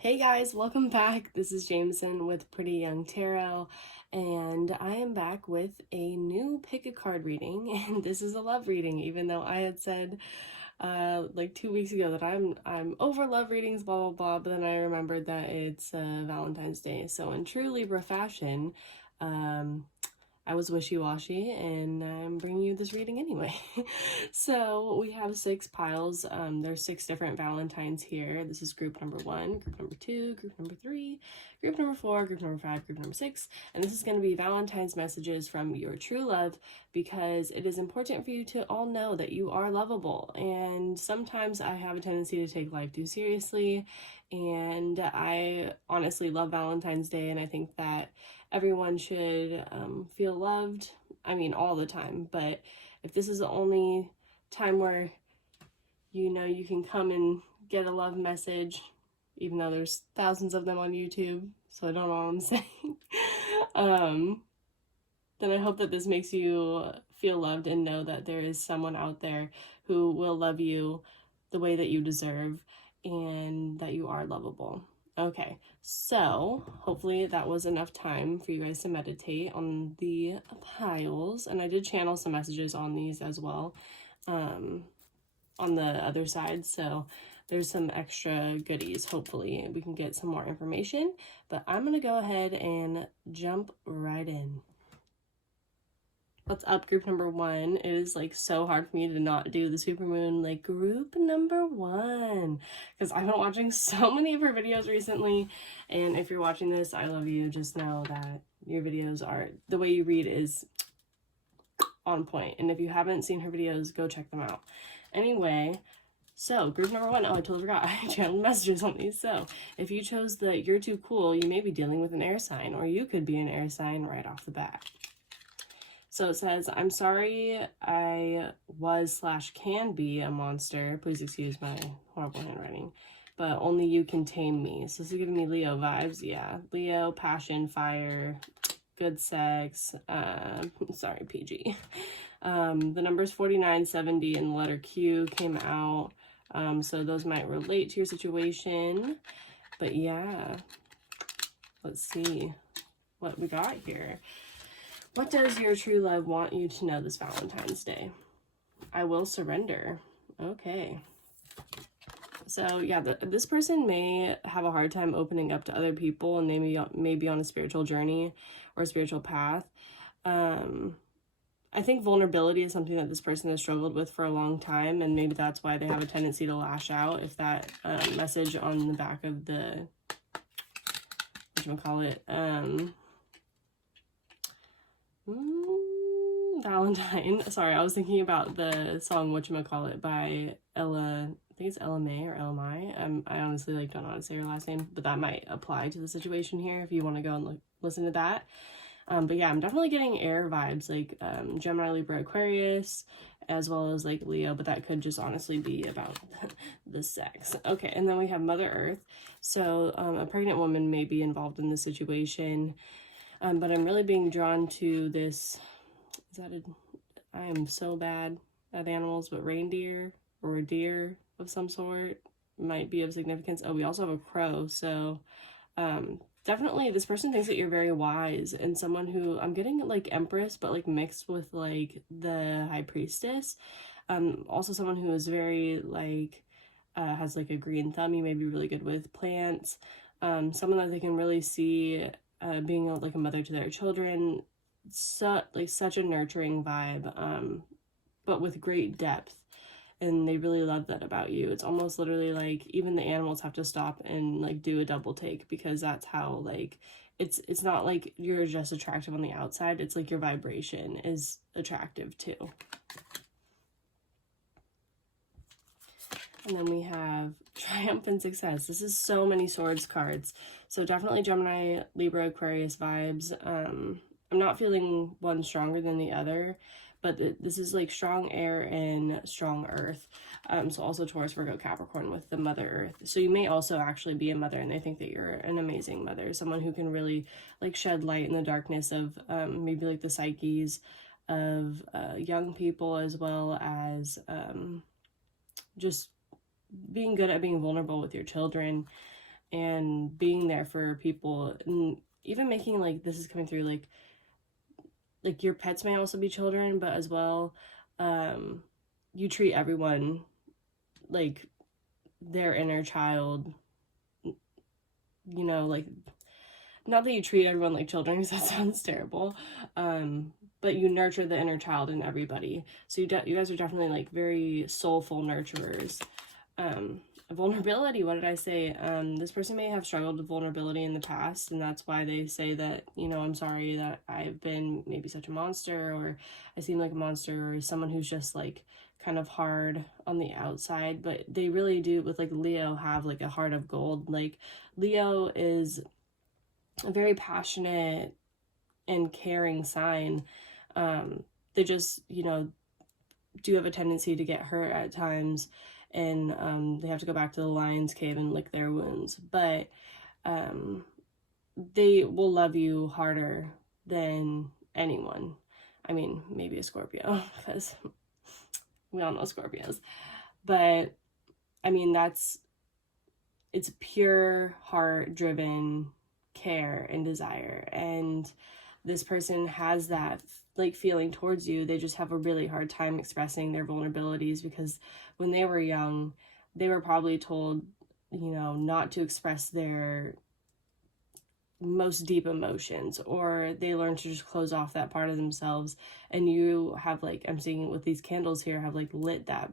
Hey guys, welcome back. This is Jameson with Pretty Young Tarot, and I am back with a new pick a card reading, and this is a love reading, even though I had said like 2 weeks ago that I'm over love readings, blah blah blah, but then I remembered that it's Valentine's Day. So in true Libra fashion, I was wishy-washy and I'm bringing you this reading anyway. So we have 6 piles. There's 6 different Valentines here. This is group number 1, group number 2, group number 3, group number 4, group number 5, group number 6. And this is going to be Valentine's messages from your true love, because it is important for you to all know that you are lovable. And sometimes I have a tendency to take life too seriously. And I honestly love Valentine's Day, and I think that everyone should feel loved. I mean, all the time, but if this is the only time where you can come and get a love message, even though there's thousands of them on YouTube, so I don't know what I'm saying, then I hope that this makes you feel loved and know that there is someone out there who will love you the way that you deserve and that you are lovable. Okay, so hopefully that was enough time for you guys to meditate on the piles, and I did channel some messages on these as well on the other side, so there's some extra goodies. Hopefully we can get some more information, but I'm gonna go ahead and jump right in. What's up, group number 1? It is like so hard for me to not do the supermoon like group number 1, because I've been watching so many of her videos recently, and if you're watching this, I love you. Just know that your videos are, the way you read is on point, and if you haven't seen her videos, go check them out. Anyway, so group number 1, oh, I totally forgot, I channeled messages on these. So if you chose the you're too cool, you may be dealing with an air sign, or you could be an air sign right off the bat. So it says, I'm sorry I was/can be a monster. Please excuse my horrible handwriting. But only you can tame me. So this is giving me Leo vibes. Yeah. Leo, passion, fire, good sex. Sorry, PG. The numbers 49, 70, and the letter Q came out. So those might relate to your situation. But yeah. Let's see what we got here. What does your true love want you to know this Valentine's Day? I will surrender. Okay. So yeah, this person may have a hard time opening up to other people, and they may be on a spiritual journey or a spiritual path. I think vulnerability is something that this person has struggled with for a long time, and maybe that's why they have a tendency to lash out. If that message on the back of the, Valentine. Sorry, I was thinking about the song Whatchamacallit by Ella, I think it's Ella May or Ella Mai. I honestly don't know how to say her last name, but that might apply to the situation here if you want to go and listen to that. But yeah, I'm definitely getting air vibes, like Gemini, Libra, Aquarius, as well as like Leo, but that could just honestly be about the sex. Okay, and then we have Mother Earth. So a pregnant woman may be involved in this situation. But I'm really being drawn to this, I am so bad at animals, but reindeer or a deer of some sort might be of significance. Oh, we also have a crow, so definitely this person thinks that you're very wise, and someone who, I'm getting like Empress, but like mixed with like the High Priestess. Also someone who is very like, has like a green thumb. You may be really good with plants. Someone that they can really see being like a mother to their children, such a nurturing vibe, but with great depth, and they really love that about you. It's almost literally like even the animals have to stop and like do a double take, because that's how like it's not like you're just attractive on the outside, it's like your vibration is attractive too. And then we have Triumph and Success. This is so many swords cards. So definitely Gemini, Libra, Aquarius vibes. I'm not feeling one stronger than the other, but this is like strong air and strong earth. So also Taurus, Virgo, Capricorn with the Mother Earth. So you may also actually be a mother, and they think that you're an amazing mother. Someone who can really like shed light in the darkness of maybe like the psyches of young people, as well as just being good at being vulnerable with your children. and being there for people, and even making, like, this is coming through, like your pets may also be children, but as well, you treat everyone like their inner child, you know, like, not that you treat everyone like children, because that sounds terrible, but you nurture the inner child in everybody. So you guys are definitely like very soulful nurturers. Vulnerability, what did I say? This person may have struggled with vulnerability in the past, and that's why they say that, you know, I'm sorry that I've been maybe such a monster, or I seem like a monster, or someone who's just like kind of hard on the outside. But they really do, with like Leo, have like a heart of gold. Like, Leo is a very passionate and caring sign. They just, you know, do have a tendency to get hurt at times, and they have to go back to the lion's cave and lick their wounds. But they will love you harder than anyone. I mean, maybe a Scorpio, because we all know Scorpios. But I mean, it's pure heart-driven care and desire, and this person has that like feeling towards you. They just have a really hard time expressing their vulnerabilities, because when they were young, they were probably told, you know, not to express their most deep emotions, or they learned to just close off that part of themselves. And you have, like, I'm seeing with these candles here, have like lit that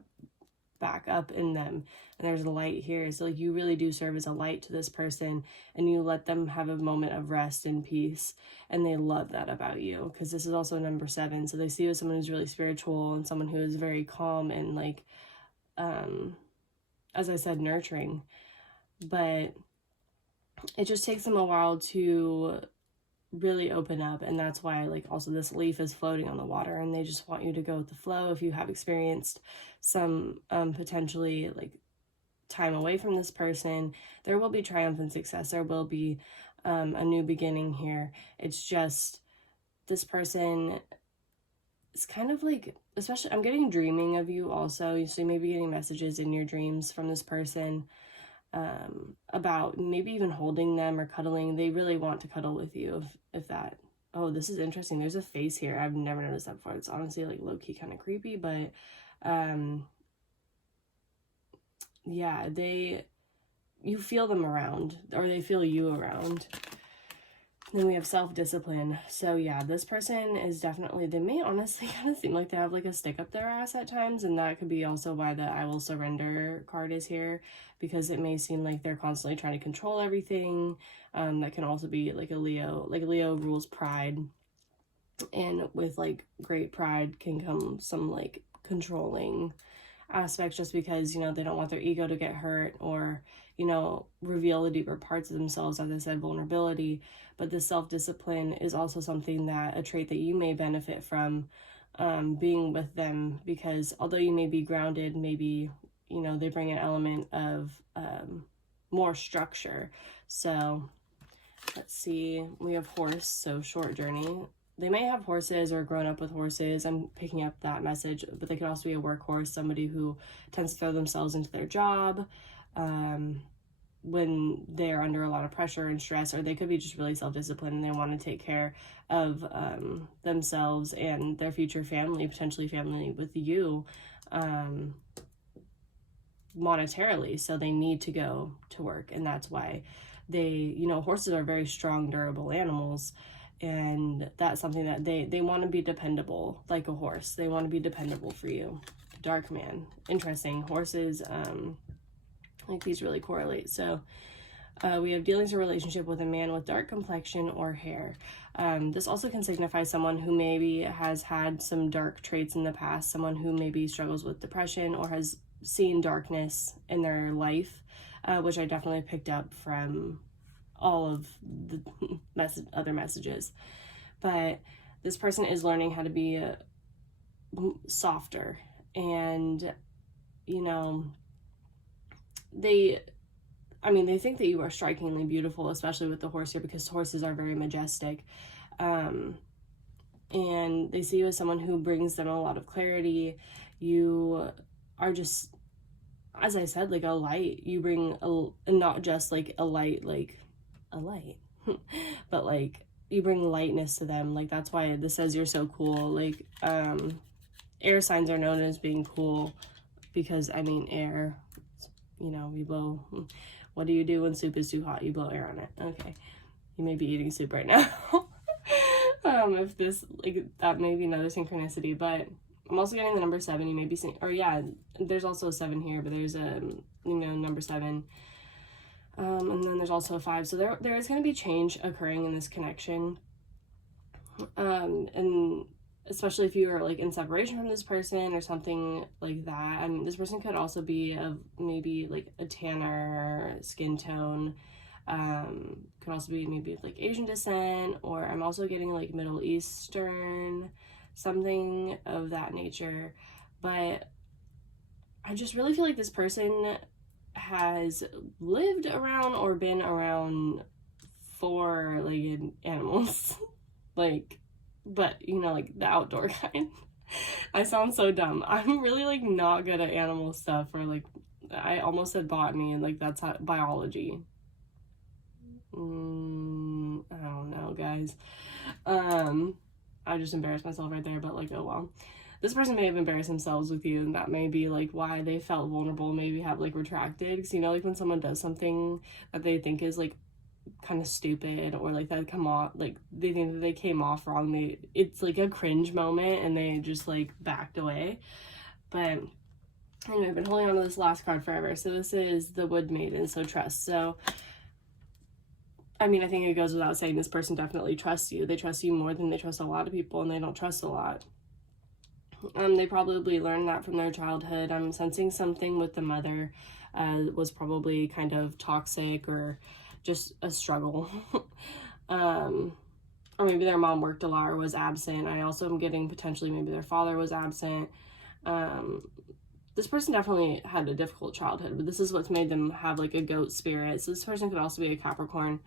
back up in them, and there's a light here. So like, you really do serve as a light to this person, and you let them have a moment of rest and peace, and they love that about you, because this is also number 7. So they see you as someone who's really spiritual, and someone who is very calm and like, as I said, nurturing. But it just takes them a while to really open up, and that's why, like, also this leaf is floating on the water, and they just want you to go with the flow. If you have experienced some potentially like time away from this person, there will be triumph and success. There will be a new beginning here. It's just, this person is kind of like, especially, I'm getting dreaming of you also, so you may be getting messages in your dreams from this person about maybe even holding them or cuddling. They really want to cuddle with you, if that. Oh, this is interesting. There's a face here. I've never noticed that before. It's honestly like low-key kind of creepy, but yeah, you feel them around, or they feel you around. Then we have self-discipline. So yeah, this person is definitely, they may honestly kind of seem like they have like a stick up their ass at times, and that could be also why the I will surrender card is here, because it may seem like they're constantly trying to control everything. That can also be like a Leo. Like, Leo rules pride, and with like great pride can come some like controlling aspects, just because, you know, they don't want their ego to get hurt, or, you know, reveal the deeper parts of themselves, as I said, vulnerability. But the self-discipline is also something that, a trait that you may benefit from being with them, because although you may be grounded, maybe, you know, they bring an element of more structure. So let's see, we have horse, so short journey. They may have horses or grown up with horses. I'm picking up that message, but they could also be a workhorse, somebody who tends to throw themselves into their job when they're under a lot of pressure and stress, or they could be just really self-disciplined, and they want to take care of themselves and their future family, potentially family with you, monetarily. So they need to go to work, and that's why they, you know, horses are very strong, durable animals. And that's something that they want to be dependable, like a horse. They want to be dependable for you. Dark man. Interesting. Horses, like, these really correlate. So we have dealings or relationship with a man with dark complexion or hair. This also can signify someone who maybe has had some dark traits in the past, someone who maybe struggles with depression or has seen darkness in their life, which I definitely picked up from all of the other messages. But this person is learning how to be softer, and, you know, they think that you are strikingly beautiful, especially with the horse here, because horses are very majestic, and they see you as someone who brings them a lot of clarity. You are just, as I said, like a light. You bring not just like a light, like a light, but like you bring lightness to them. Like that's why this says you're so cool. Like air signs are known as being cool because, I mean, air, you know, we blow. What do you do when soup is too hot? You blow air on it. Okay, you may be eating soup right now. If this, like, that may be another synchronicity, but I'm also getting the number 7. You may be seeing, or yeah, there's also a 7 here, but there's a, you know, number 7. And then there's also a 5. So there is going to be change occurring in this connection. And especially if you are like in separation from this person or something like that. I mean, this person could also be of maybe like a tanner skin tone. Could also be maybe like Asian descent, or I'm also getting like Middle Eastern, something of that nature. But I just really feel like this person has lived around or been around 4-legged animals. Like, but you know, like the outdoor kind. I sound so dumb. I'm really like not good at animal stuff, or like I almost said botany, and like that's biology. I don't know, guys. I just embarrassed myself right there, but like, oh well. This person may have embarrassed themselves with you, and that may be like why they felt vulnerable, maybe have like retracted. Because you know, like when someone does something that they think is like kind of stupid, or like that come off, like they think that they came off wrong, it's like a cringe moment and they just like backed away. But anyway, I've been holding on to this last card forever. So this is the Wood Maiden, so trust. So I mean, I think it goes without saying, this person definitely trusts you. They trust you more than they trust a lot of people, and they don't trust a lot. They probably learned that from their childhood. I'm sensing something with the mother was probably kind of toxic or just a struggle. Or maybe their mom worked a lot or was absent. I also am getting potentially maybe their father was absent. This person definitely had a difficult childhood, but this is what's made them have like a goat spirit. So this person could also be a Capricorn.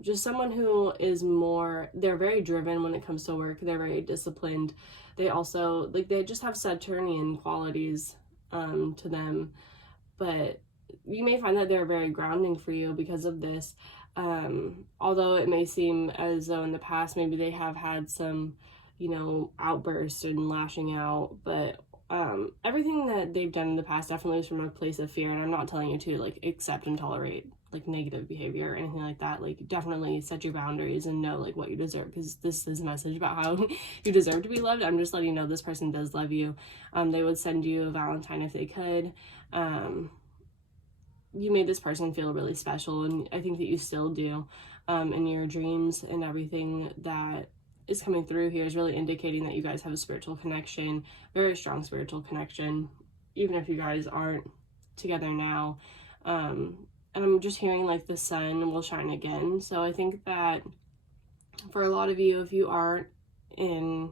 Just someone who is more, they're very driven when it comes to work. They're very disciplined. They also, like, they just have Saturnian qualities to them. But you may find that they're very grounding for you because of this. Although it may seem as though in the past maybe they have had some, you know, outbursts and lashing out, but everything that they've done in the past definitely is from a place of fear. And I'm not telling you to like accept and tolerate like negative behavior or anything like that. Like definitely set your boundaries and know like what you deserve, because this is a message about how you deserve to be loved. I'm just letting you know this person does love you. They would send you a Valentine if they could. You made this person feel really special, and I think that you still do. In your dreams and everything that is coming through here is really indicating that you guys have a spiritual connection, very strong spiritual connection, even if you guys aren't together now. And I'm just hearing like the sun will shine again. So I think that for a lot of you, if you are in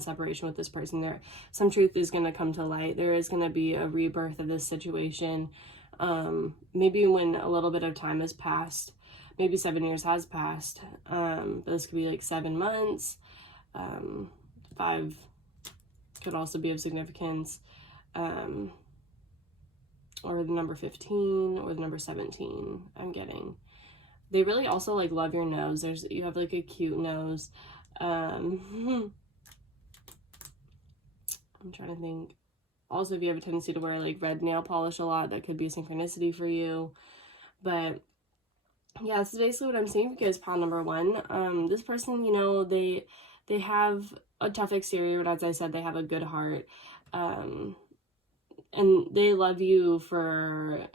separation with this person, there some truth is going to come to light. There is going to be a rebirth of this situation. Maybe when a little bit of time has passed, maybe 7 years has passed, but this could be like 7 months. 5 could also be of significance, or the number 15 or the number 17. I'm getting, they really also like love your nose. You have like a cute nose. I'm trying to think. Also, if you have a tendency to wear like red nail polish a lot, that could be a synchronicity for you. But yeah, this is basically what I'm seeing for you guys, pile number 1. This person, you know, they have a tough exterior, but as I said, they have a good heart. And they love you for,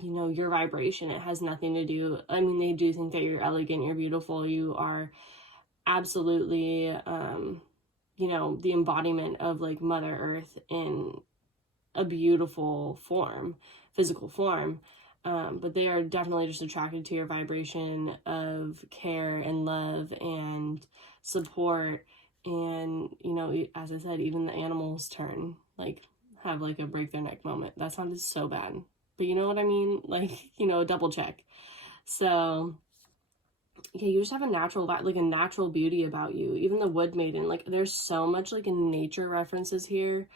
you know, your vibration. It has nothing to do, I mean, they do think that you're elegant, you're beautiful, you are absolutely, you know, the embodiment of like Mother Earth in a beautiful form, physical form. But they are definitely just attracted to your vibration of care and love and support. And, you know, as I said, even the animals have like a break their neck moment. That sounded so bad, but you know what I mean? Like, you know, double check. So yeah, you just have a natural, like a natural beauty about you. Even the Wood Maiden, like there's so much like nature references here.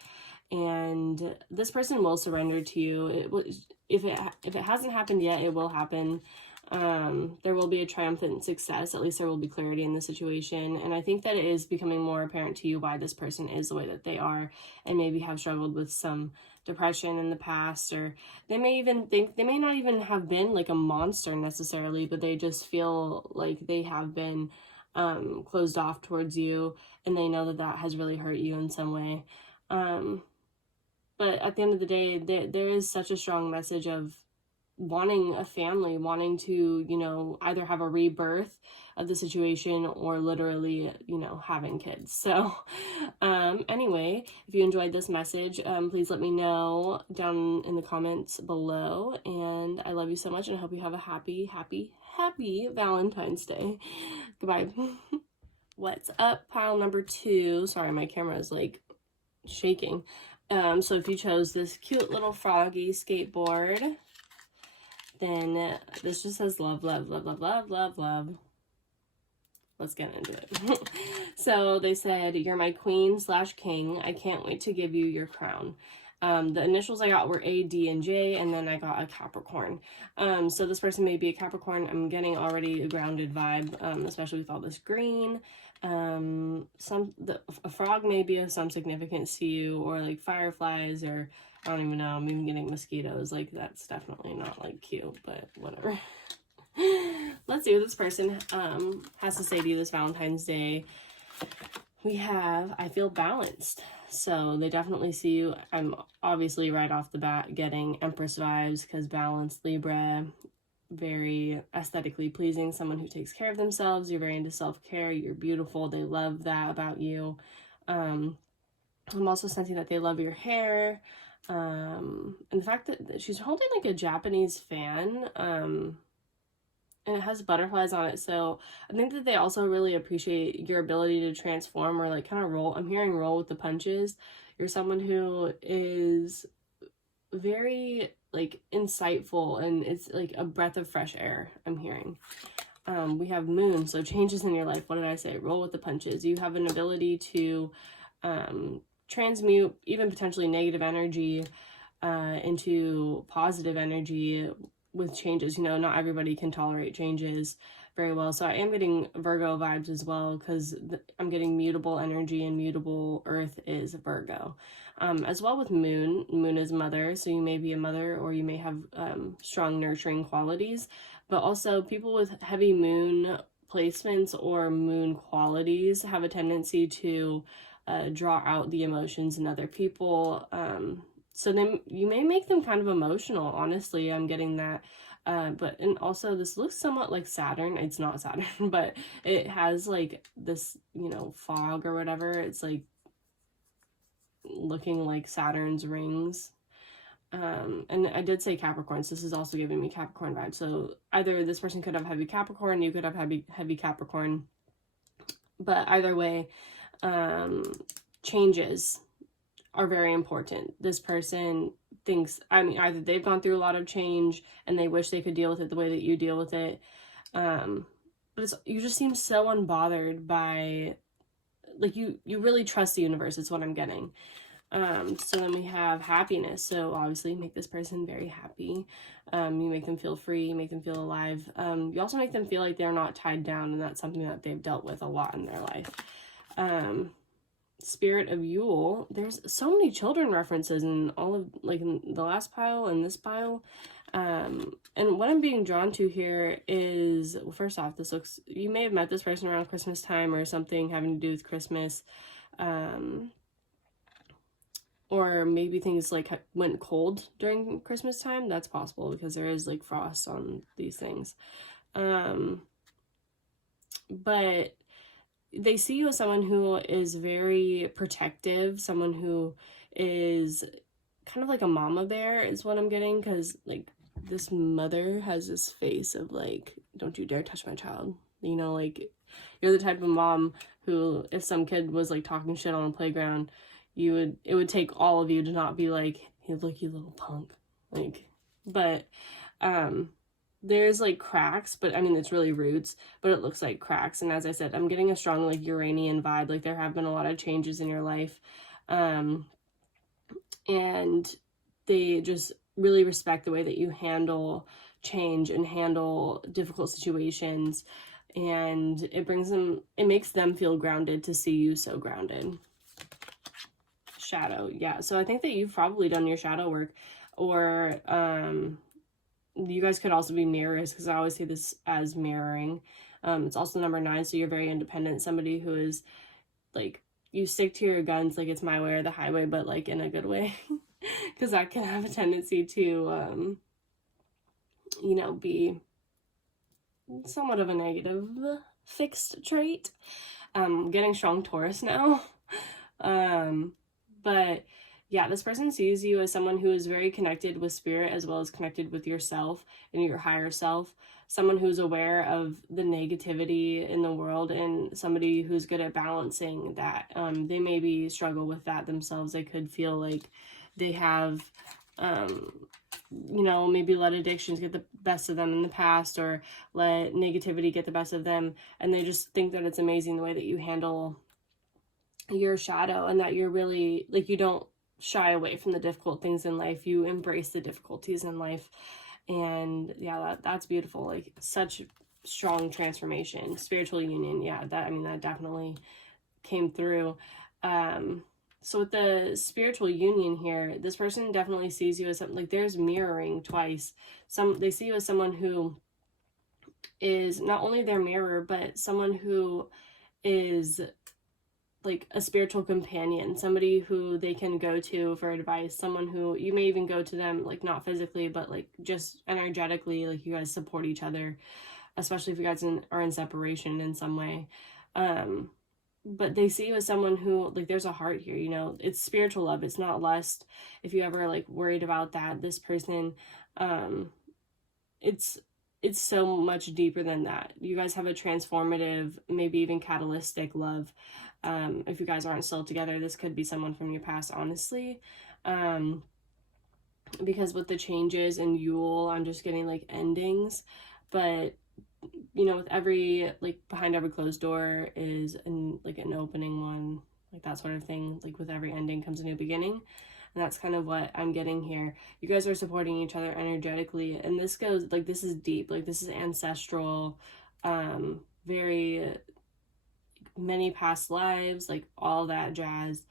and this person will surrender to you. If it hasn't happened yet, it will happen. There will be a triumphant success. At least there will be clarity in the situation. And I think that it is becoming more apparent to you why this person is the way that they are, and maybe have struggled with some depression in the past, or they may not even have been like a monster necessarily, but they just feel like they have been closed off towards you, and they know that has really hurt you in some way. But at the end of the day, there is such a strong message of wanting a family, wanting to, you know, either have a rebirth of the situation or literally, you know, having kids. So anyway, if you enjoyed this message, please let me know down in the comments below. And I love you so much, and I hope you have a happy Valentine's Day. Goodbye. What's up, pile number 2? Sorry, my camera is like shaking. So if you chose this cute little froggy skateboard, then this just says love, love, love, love, love, love, love. Let's get into it. So they said, "You're my queen/king. I can't wait to give you your crown." The initials I got were A, D, and J, and then I got a Capricorn. So this person may be a Capricorn. I'm getting already a grounded vibe, especially with all this green. A frog may be of some significance to you, or like fireflies, or I don't even know, I'm even getting mosquitoes. Like, that's definitely not like cute, but whatever. Let's see what this person has to say to you this Valentine's Day. We have, I feel balanced. So they definitely see you. I'm obviously right off the bat getting Empress vibes, because balanced Libra, very aesthetically pleasing, someone who takes care of themselves. You're very into self-care. You're beautiful. They love that about you. I'm also sensing that they love your hair. And the fact that she's holding like a Japanese fan, and it has butterflies on it. So I think that they also really appreciate your ability to transform, or like kind of roll. I'm hearing roll with the punches. You're someone who is very like insightful, and it's like a breath of fresh air, I'm hearing. We have moon, so changes in your life. What did I say? Roll with the punches. You have an ability to transmute even potentially negative energy into positive energy with changes. You know, not everybody can tolerate changes very well. So I am getting Virgo vibes as well, because I'm getting mutable energy, and mutable earth is Virgo. As well with moon. Moon is mother, so you may be a mother, or you may have strong nurturing qualities. But also people with heavy moon placements or moon qualities have a tendency to draw out the emotions in other people. So then you may make them kind of emotional, honestly. I'm getting that. And also this looks somewhat like Saturn. It's not Saturn, but it has like this, you know, fog or whatever. It's like looking like Saturn's rings. And I did say Capricorn, so this is also giving me Capricorn vibes. So either this person could have heavy Capricorn, you could have heavy Capricorn. But either way, changes are very important. This person thinks, I mean, either they've gone through a lot of change and they wish they could deal with it the way that you deal with it. But you just seem so unbothered by, like, you really trust the universe. It's what I'm getting. So then we have happiness. So obviously make this person very happy. You make them feel free, you make them feel alive. You also make them feel like they're not tied down, and that's something that they've dealt with a lot in their life. Spirit of Yule. There's so many children references in all of, like, in the last pile and this pile. And what I'm being drawn to here is, well, first off, this looks, you may have met this person around Christmas time or something having to do with Christmas. Or maybe things like went cold during Christmas time. That's possible, because there is like frost on these things. But they see you as someone who is very protective, someone who is kind of like a mama bear is what I'm getting, because like this mother has this face of like, don't you dare touch my child. You know, like, you're the type of mom who, if some kid was like talking shit on a playground, it would take all of you to not be like, hey, look, you little punk. Like, but there's like cracks, but I mean, it's really roots, but it looks like cracks. And as I said, I'm getting a strong like Uranian vibe. Like, there have been a lot of changes in your life. and they just really respect the way that you handle change and handle difficult situations, and it makes them feel grounded to see you so grounded. Shadow, yeah. So I think that you've probably done your shadow work, or you guys could also be mirrors, because I always see this as mirroring. It's also number 9, so you're very independent, somebody who is like, you stick to your guns, like it's my way or the highway, but like in a good way, because that can have a tendency to you know, be somewhat of a negative fixed trait. Getting strong Taurus now. But yeah, this person sees you as someone who is very connected with spirit, as well as connected with yourself and your higher self. Someone who's aware of the negativity in the world, and somebody who's good at balancing that. They maybe struggle with that themselves. They could feel like they have, you know, maybe let addictions get the best of them in the past, or let negativity get the best of them. And they just think that it's amazing the way that you handle your shadow, and that you're really, like, you don't shy away from the difficult things in life. You embrace the difficulties in life. And yeah, that's beautiful. Like, such strong transformation, spiritual union. Yeah, that definitely came through. So with the spiritual union here, this person definitely sees you as something, like, there's mirroring twice. They see you as someone who is not only their mirror, but someone who is like a spiritual companion, somebody who they can go to for advice, someone who you may even go to them, like, not physically, but like just energetically, like you guys support each other, especially if you guys are in separation in some way. But they see you as someone who, like, there's a heart here, you know, it's spiritual love, it's not lust. If you ever like worried about that, this person, it's so much deeper than that. You guys have a transformative, maybe even catalytic love. If you guys aren't still together, this could be someone from your past, honestly. Because with the changes in Yule, I'm just getting like endings. But you know, with every, like, behind every closed door is an opening one, like that sort of thing. Like, with every ending comes a new beginning. And that's kind of what I'm getting here. You guys are supporting each other energetically, and this goes, like, this is deep, like, this is ancestral, very many past lives, like all that jazz.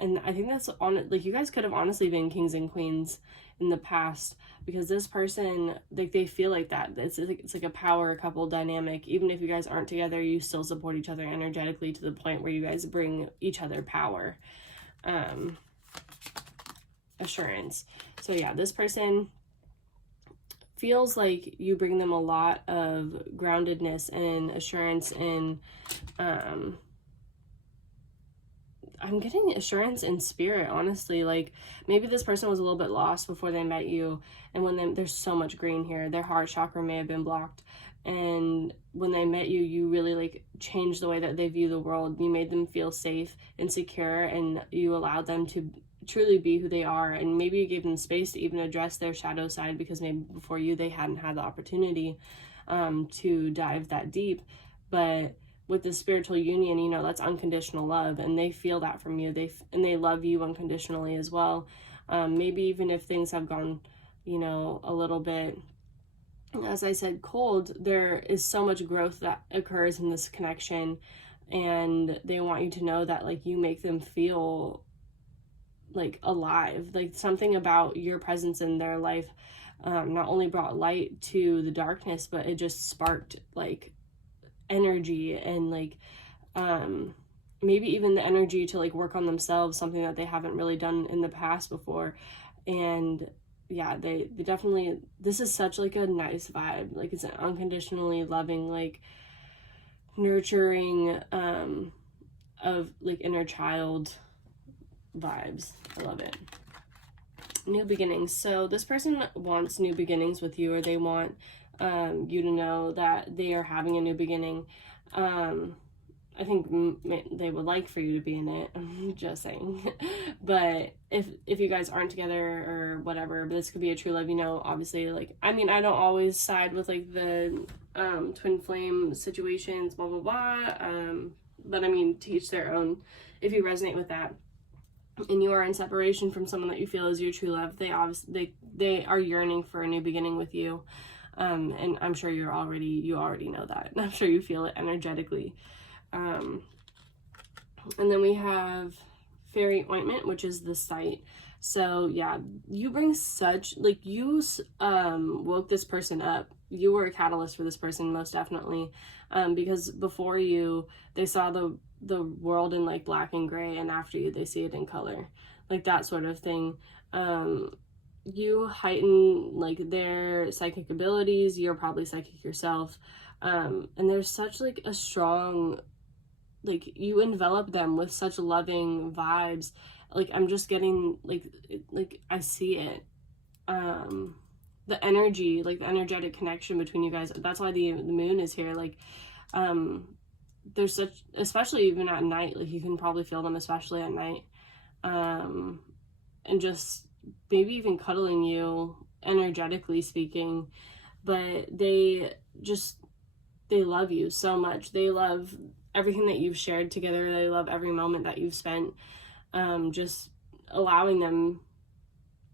And I think that's on, like, you guys could have honestly been kings and queens in the past, because this person, like, they feel like that. It's like a power couple dynamic. Even if you guys aren't together, you still support each other energetically, to the point where you guys bring each other power. Assurance. So yeah, this person feels like you bring them a lot of groundedness and assurance, and I'm getting assurance in spirit, honestly. Like, maybe this person was a little bit lost before they met you, and there's so much green here, their heart chakra may have been blocked, and when they met you, you really, like, changed the way that they view the world. You made them feel safe and secure, and you allowed them to truly be who they are. And maybe you gave them space to even address their shadow side, because maybe before you, they hadn't had the opportunity to dive that deep. But with the spiritual union, you know, that's unconditional love, and they feel that from you. They love you unconditionally as well. Maybe even if things have gone, you know, a little bit, as I said, cold, there is so much growth that occurs in this connection, and they want you to know that, like, you make them feel like alive. Like, something about your presence in their life not only brought light to the darkness, but it just sparked, like, energy, and like maybe even the energy to, like, work on themselves, something that they haven't really done in the past before. And yeah, they definitely, this is such, like, a nice vibe. Like, it's an unconditionally loving, like, nurturing of, like, inner child vibes. I love it. New beginnings. So this person wants new beginnings with you, or they want you to know that they are having a new beginning. I think they would like for you to be in it. I'm just saying. But if you guys aren't together or whatever, but this could be a true love, you know, obviously, like, I mean, I don't always side with, like, the twin flame situations, blah, blah, blah. But I mean, to each their own. If you resonate with that, and you are in separation from someone that you feel is your true love, they are yearning for a new beginning with you. And I'm sure you already know that. I'm sure you feel it energetically. And then we have Fairy Ointment, which is the sight. So yeah, you bring such, like, you woke this person up. You were a catalyst for this person, most definitely. Because before you, they saw the world in like black and gray, and after you, they see it in color, like that sort of thing. You heighten like their psychic abilities. You're probably psychic yourself. And there's such like a strong, like, you envelop them with such loving vibes. Like, I'm just getting like I see it. The energy, like the energetic connection between you guys. That's why the moon is here. Like, there's such, especially even at night, like you can probably feel them, especially at night. And just maybe even cuddling you, energetically speaking. But they love you so much. They love everything that you've shared together. They love every moment that you've spent, just allowing them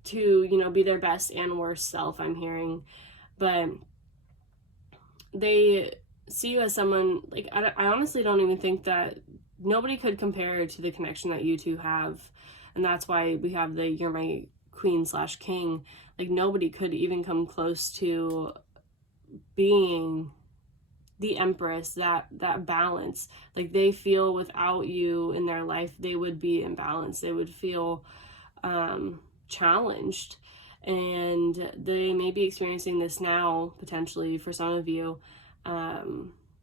to, you know, be their best and worst self, I'm hearing. But they see you as someone, like, I honestly don't even think that nobody could compare to the connection that you two have. And that's why we have the "you're my queen/king." Like, nobody could even come close to being the empress, that balance. Like, they feel without you in their life, they would be imbalanced. They would feel challenged, and they may be experiencing this now, potentially, for some of you,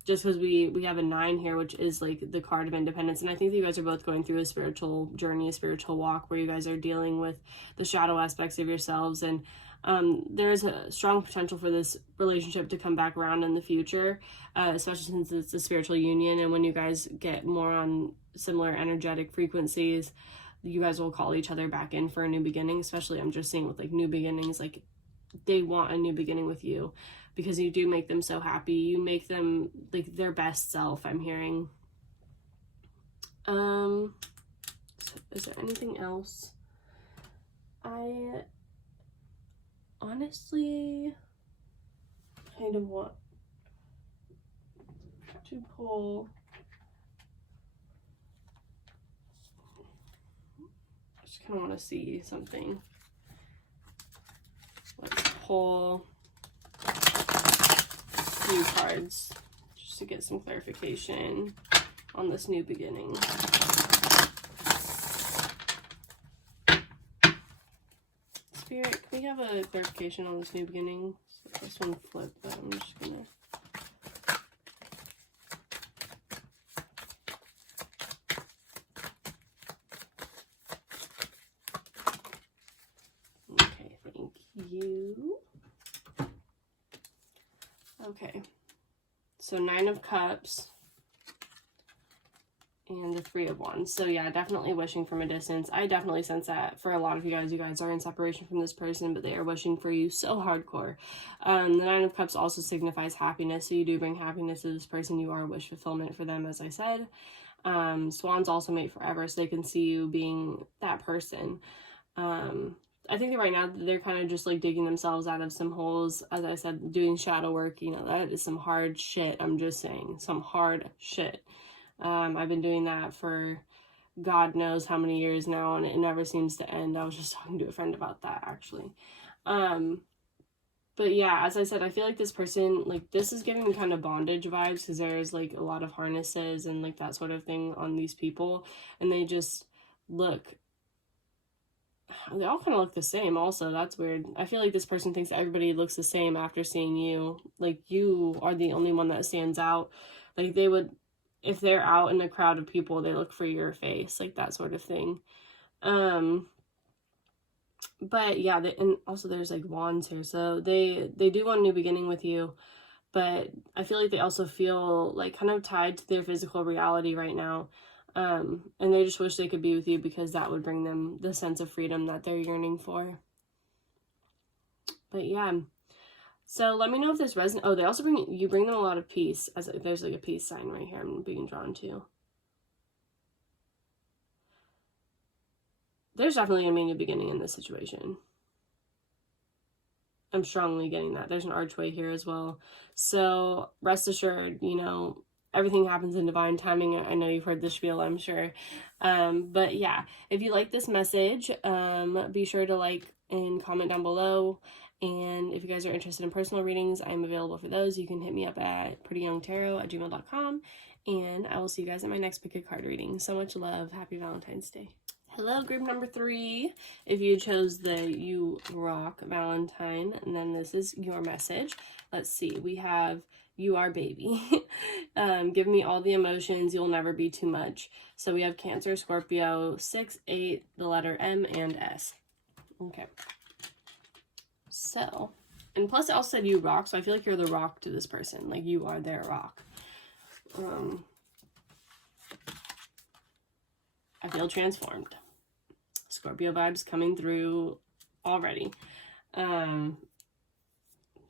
just because we have a 9 here, which is like the card of independence. And I think that you guys are both going through a spiritual journey, a spiritual walk, where you guys are dealing with the shadow aspects of yourselves. And there is a strong potential for this relationship to come back around in the future, especially since it's a spiritual union. And when you guys get more on similar energetic frequencies, you guys will call each other back in for a new beginning. Especially, I'm just seeing with like new beginnings, like they want a new beginning with you, because you do make them so happy. You make them like their best self, I'm hearing. Is there anything else? I honestly kind of want to pull, I just kind of want to see something. Let's pull new cards just to get some clarification on this new beginning. Spirit, can we have a clarification on this new beginning? So this one flipped, but I'm just gonna... Okay, thank you. Okay, so 9 of Cups and the 3 of Wands. So yeah, definitely wishing from a distance. I definitely sense that for a lot of you guys are in separation from this person, but they are wishing for you so hardcore. The 9 of Cups also signifies happiness, so you do bring happiness to this person. You are wish fulfillment for them, as I said. Swans also mate forever, so they can see you being that person. I think that right now they're kind of just like digging themselves out of some holes. As I said, doing shadow work, you know, that is some hard shit. I'm just saying, some hard shit. I've been doing that for God knows how many years now, and it never seems to end. I was just talking to a friend about that, actually. But yeah, as I said, I feel like this person, like, this is giving me kind of bondage vibes, because there's like a lot of harnesses and like that sort of thing on these people, and they just look, they all kind of look the same also. That's weird. I feel like this person thinks that everybody looks the same after seeing you. Like, you are the only one that stands out. Like, they would, if they're out in a crowd of people, they look for your face, like that sort of thing. But yeah, and also there's like Wands here, so they do want a new beginning with you, but I feel like they also feel like kind of tied to their physical reality right now. And they just wish they could be with you, because that would bring them the sense of freedom that they're yearning for. But yeah, so let me know if this resonates. Oh, they also bring them a lot of peace, as there's like a peace sign right here I'm being drawn to. there's definitely going to be a new beginning in this situation. I'm strongly getting that. There's an archway here as well. So rest assured, you know, everything happens in divine timing. I know you've heard the spiel, I'm sure. But yeah, if you like this message, be sure to like and comment down below. And if you guys are interested in personal readings, I'm available for those. You can hit me up at prettyyoungtarot@gmail.com. And I will see you guys in my next pick a card reading. So much love. Happy Valentine's Day. Hello, group number 3. If you chose the You Rock Valentine, and then this is your message. Let's see. We have You Are Baby. Give me all the emotions. You'll never be too much. So we have Cancer, Scorpio, 6, 8, the letter M, and S. Okay. So, and plus it also said you rock, so I feel like you're the rock to this person. Like, you are their rock. I feel transformed. Scorpio vibes coming through already.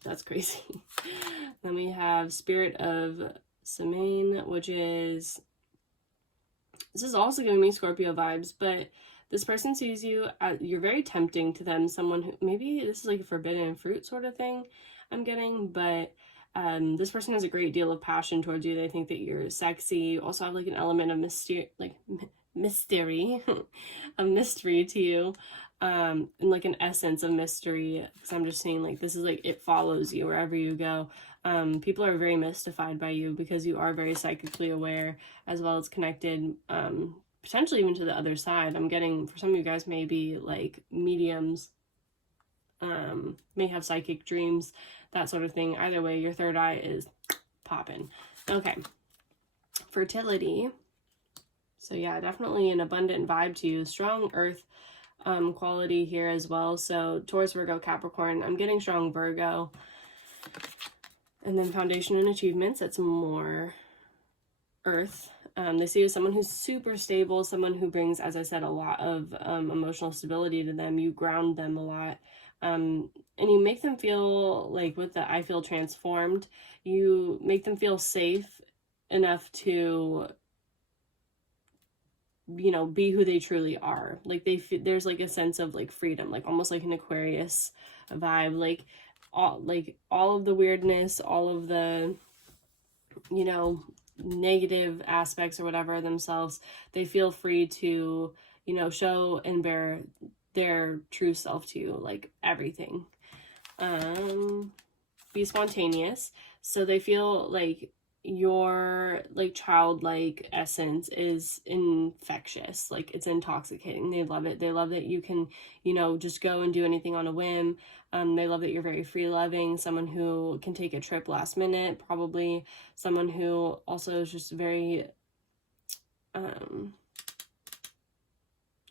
That's crazy. Then we have Spirit of Soulmate, which is, this is also giving me Scorpio vibes, but this person sees you as, you're very tempting to them, someone who, maybe this is like a forbidden fruit sort of thing I'm getting, but this person has a great deal of passion towards you. They think that you're sexy. You also have like an element of mystery, a mystery to you, and like an essence of mystery, because I'm just saying, like, this is like, it follows you wherever you go. People are very mystified by you because you are very psychically aware, as well as connected, potentially even to the other side. I'm getting, for some of you guys, maybe like mediums, may have psychic dreams, that sort of thing. Either way, your third eye is popping. Okay, fertility. So yeah, definitely an abundant vibe to you. Strong earth quality here as well. So Taurus, Virgo, Capricorn. I'm getting strong Virgo. And then foundation and achievements. That's more earth. They see you as someone who's super stable, someone who brings, as I said, a lot of emotional stability to them. You ground them a lot. And you make them feel like, with the I feel transformed, you make them feel safe enough to, you know, be who they truly are. Like, they feel, there's like a sense of like freedom, like almost like an Aquarius vibe, like all of the weirdness, all of the, you know, negative aspects or whatever themselves, they feel free to, you know, show and bear their true self to you, like everything. Be spontaneous. So they feel like your like childlike essence is infectious, like it's intoxicating. They love it. They love that you can, you know, just go and do anything on a whim. They love that you're very free loving, someone who can take a trip last minute, probably someone who also is just very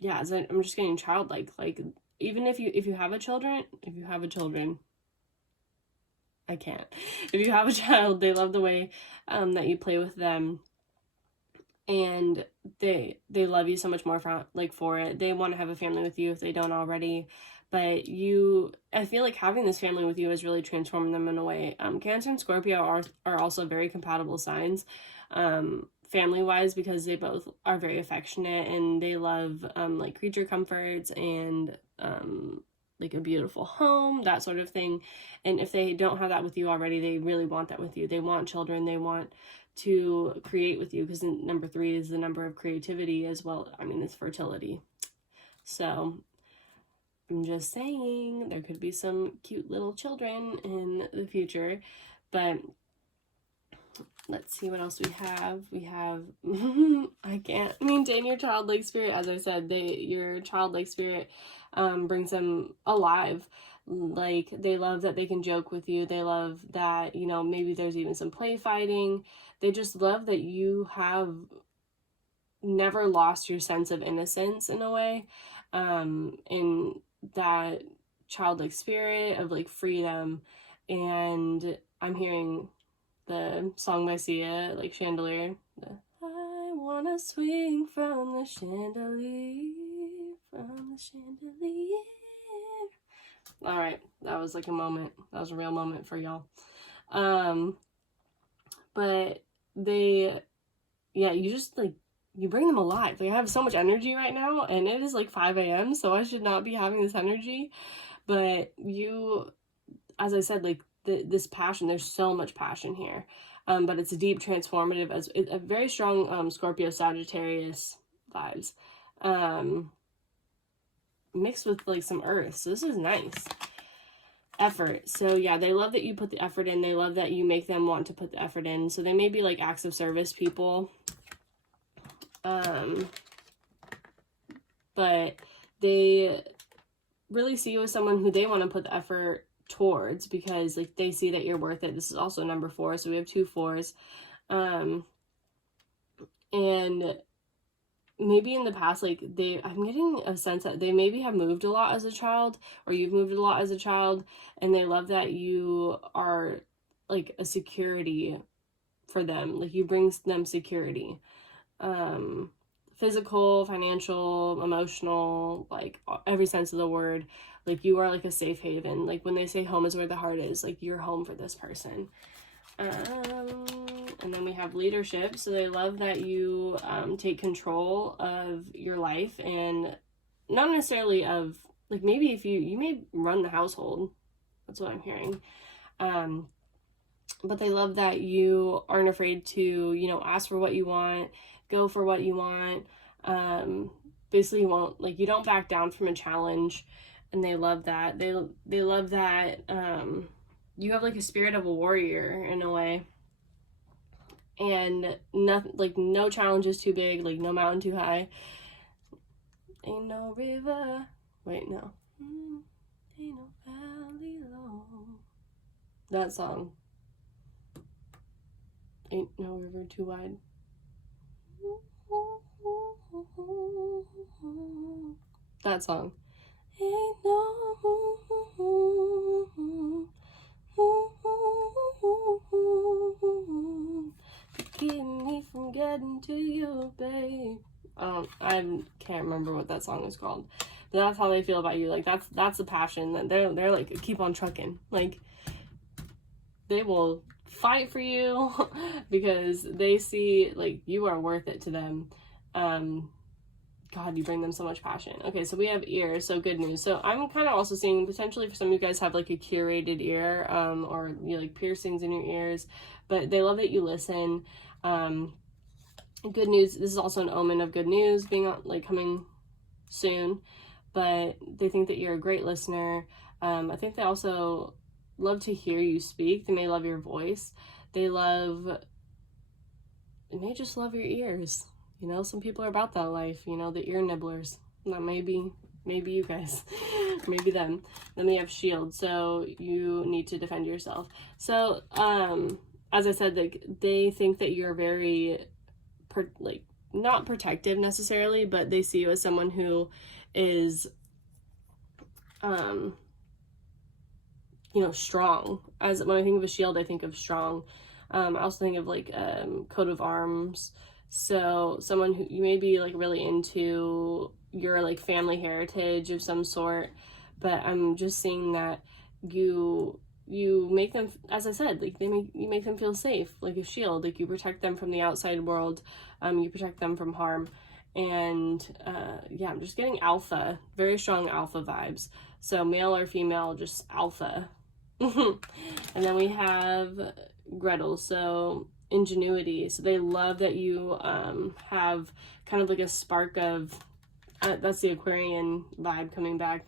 yeah, I'm just getting childlike. Like, even if you have a children, I can't. If you have a child, they love the way that you play with them, and they love you so much more for it. They want to have a family with you if they don't already, but I feel like having this family with you has really transformed them in a way. Cancer and Scorpio are also very compatible signs, family-wise, because they both are very affectionate and they love like creature comforts and like a beautiful home, that sort of thing. And if they don't have that with you already, they really want that with you. They want children. They want to create with you, because number 3 is the number of creativity as well. I mean, it's fertility. So I'm just saying, there could be some cute little children in the future. But let's see what else we have. We have, I can't maintain your childlike spirit. As I said, your childlike spirit brings them alive. Like, they love that they can joke with you. They love that, you know, maybe there's even some play fighting. They just love that you have never lost your sense of innocence in a way. In that childlike spirit of like freedom. And I'm hearing the song by Sia, like Chandelier. I wanna swing from the chandelier, from the chandelier. All right, that was like a moment. That was a real moment for y'all. But you just like you bring them alive. Like, I have so much energy right now, and it is like 5 a.m., so I should not be having this energy. But you, as I said, like, this passion, there's so much passion here. But it's a deep, transformative, as a very strong Scorpio Sagittarius vibes, mixed with like some earth. So this is nice. Effort. So yeah, they love that you put the effort in. They love that you make them want to put the effort in. So they may be like acts of service people. But they really see you as someone who they want to put the effort towards, because like they see that you're worth it. This is also number 4, so we have 2 4s. And maybe in the past, like, I'm getting a sense that they maybe have moved a lot as a child, or you've moved a lot as a child, and they love that you are like a security for them. Like, you bring them security, physical, financial, emotional, like every sense of the word. Like, you are like a safe haven. Like, when they say home is where the heart is, like, you're home for this person. And then we have leadership. So they love that you take control of your life, and not necessarily of, like, maybe if you may run the household. That's what I'm hearing. But they love that you aren't afraid to, you know, ask for what you want, go for what you want. Basically, you don't back down from a challenge, and they love that. They love that you have like a spirit of a warrior in a way, and nothing, like, no challenge is too big, like no mountain too high. Ain't no river, wait, no, ain't no valley low. That song. Ain't no river too wide. That song. Ain't no keep me from getting to you, babe. I can't remember what that song is called, but that's how they feel about you. Like, that's the passion that they're like, keep on trucking. Like, they will fight for you because they see like you are worth it to them. God, you bring them so much passion. Okay, so we have ears, so good news. So I'm kind of also seeing potentially for some of you guys have like a curated ear, or you know, like piercings in your ears, but they love that you listen. Good news. This is also an omen of good news being like coming soon, but they think that you're a great listener. I think they also love to hear you speak. They may love your voice. They may just love your ears. You know, some people are about that life, you know, the ear nibblers. That maybe you guys, maybe them. Then we have shield, so you need to defend yourself. So, as I said, like, they think that you're very, like, not protective necessarily, but they see you as someone who is, you know, strong. As when I think of a shield, I think of strong. I also think of like coat of arms. So someone who you may be like really into your like family heritage of some sort, but I'm just seeing that you make them, as I said, like you make them feel safe, like a shield. Like, you protect them from the outside world, you protect them from harm. And yeah, I'm just getting alpha, very strong alpha vibes. So male or female, just alpha. And then we have Gretel, so ingenuity. So they love that you have kind of like a spark of that's the Aquarian vibe coming back.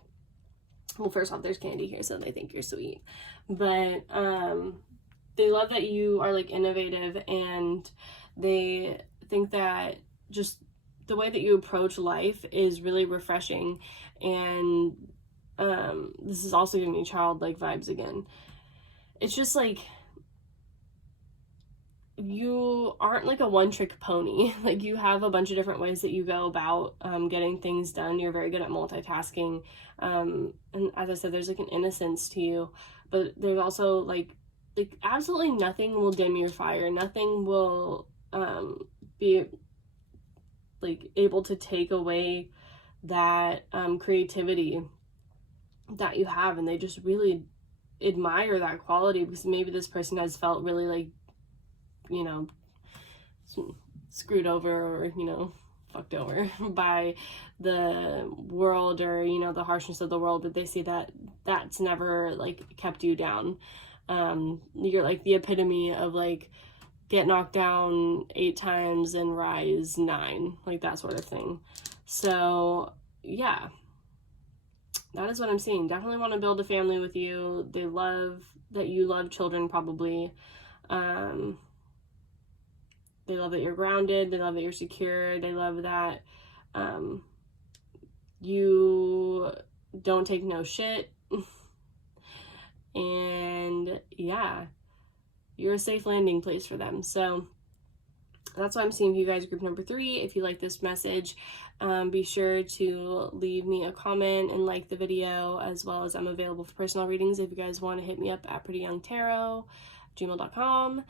Well, first off, there's candy here, so they think you're sweet, but they love that you are like innovative, and they think that just the way that you approach life is really refreshing. And this is also giving me childlike vibes again. It's just like you aren't like a one-trick pony. Like, you have a bunch of different ways that you go about getting things done. You're very good at multitasking, and as I said, there's like an innocence to you, but there's also like absolutely nothing will dim your fire. Nothing will be like able to take away that creativity that you have. And they just really admire that quality, because maybe this person has felt really like, you know, screwed over or, fucked over by the world or, the harshness of the world, but they say that that's never, like, kept you down. You're, like, the epitome of, like, get knocked down 8 times and rise 9, like that sort of thing. So, yeah. That is what I'm seeing. Definitely want to build a family with you. They love that you love children, probably. They love that you're grounded. They love that you're secure. They love that you don't take no shit. And yeah, you're a safe landing place for them. So that's why I'm seeing you guys, group number 3. If you like this message, be sure to leave me a comment and like the video, as well as I'm available for personal readings if you guys want to hit me up at prettyyoungtarot@gmail.com.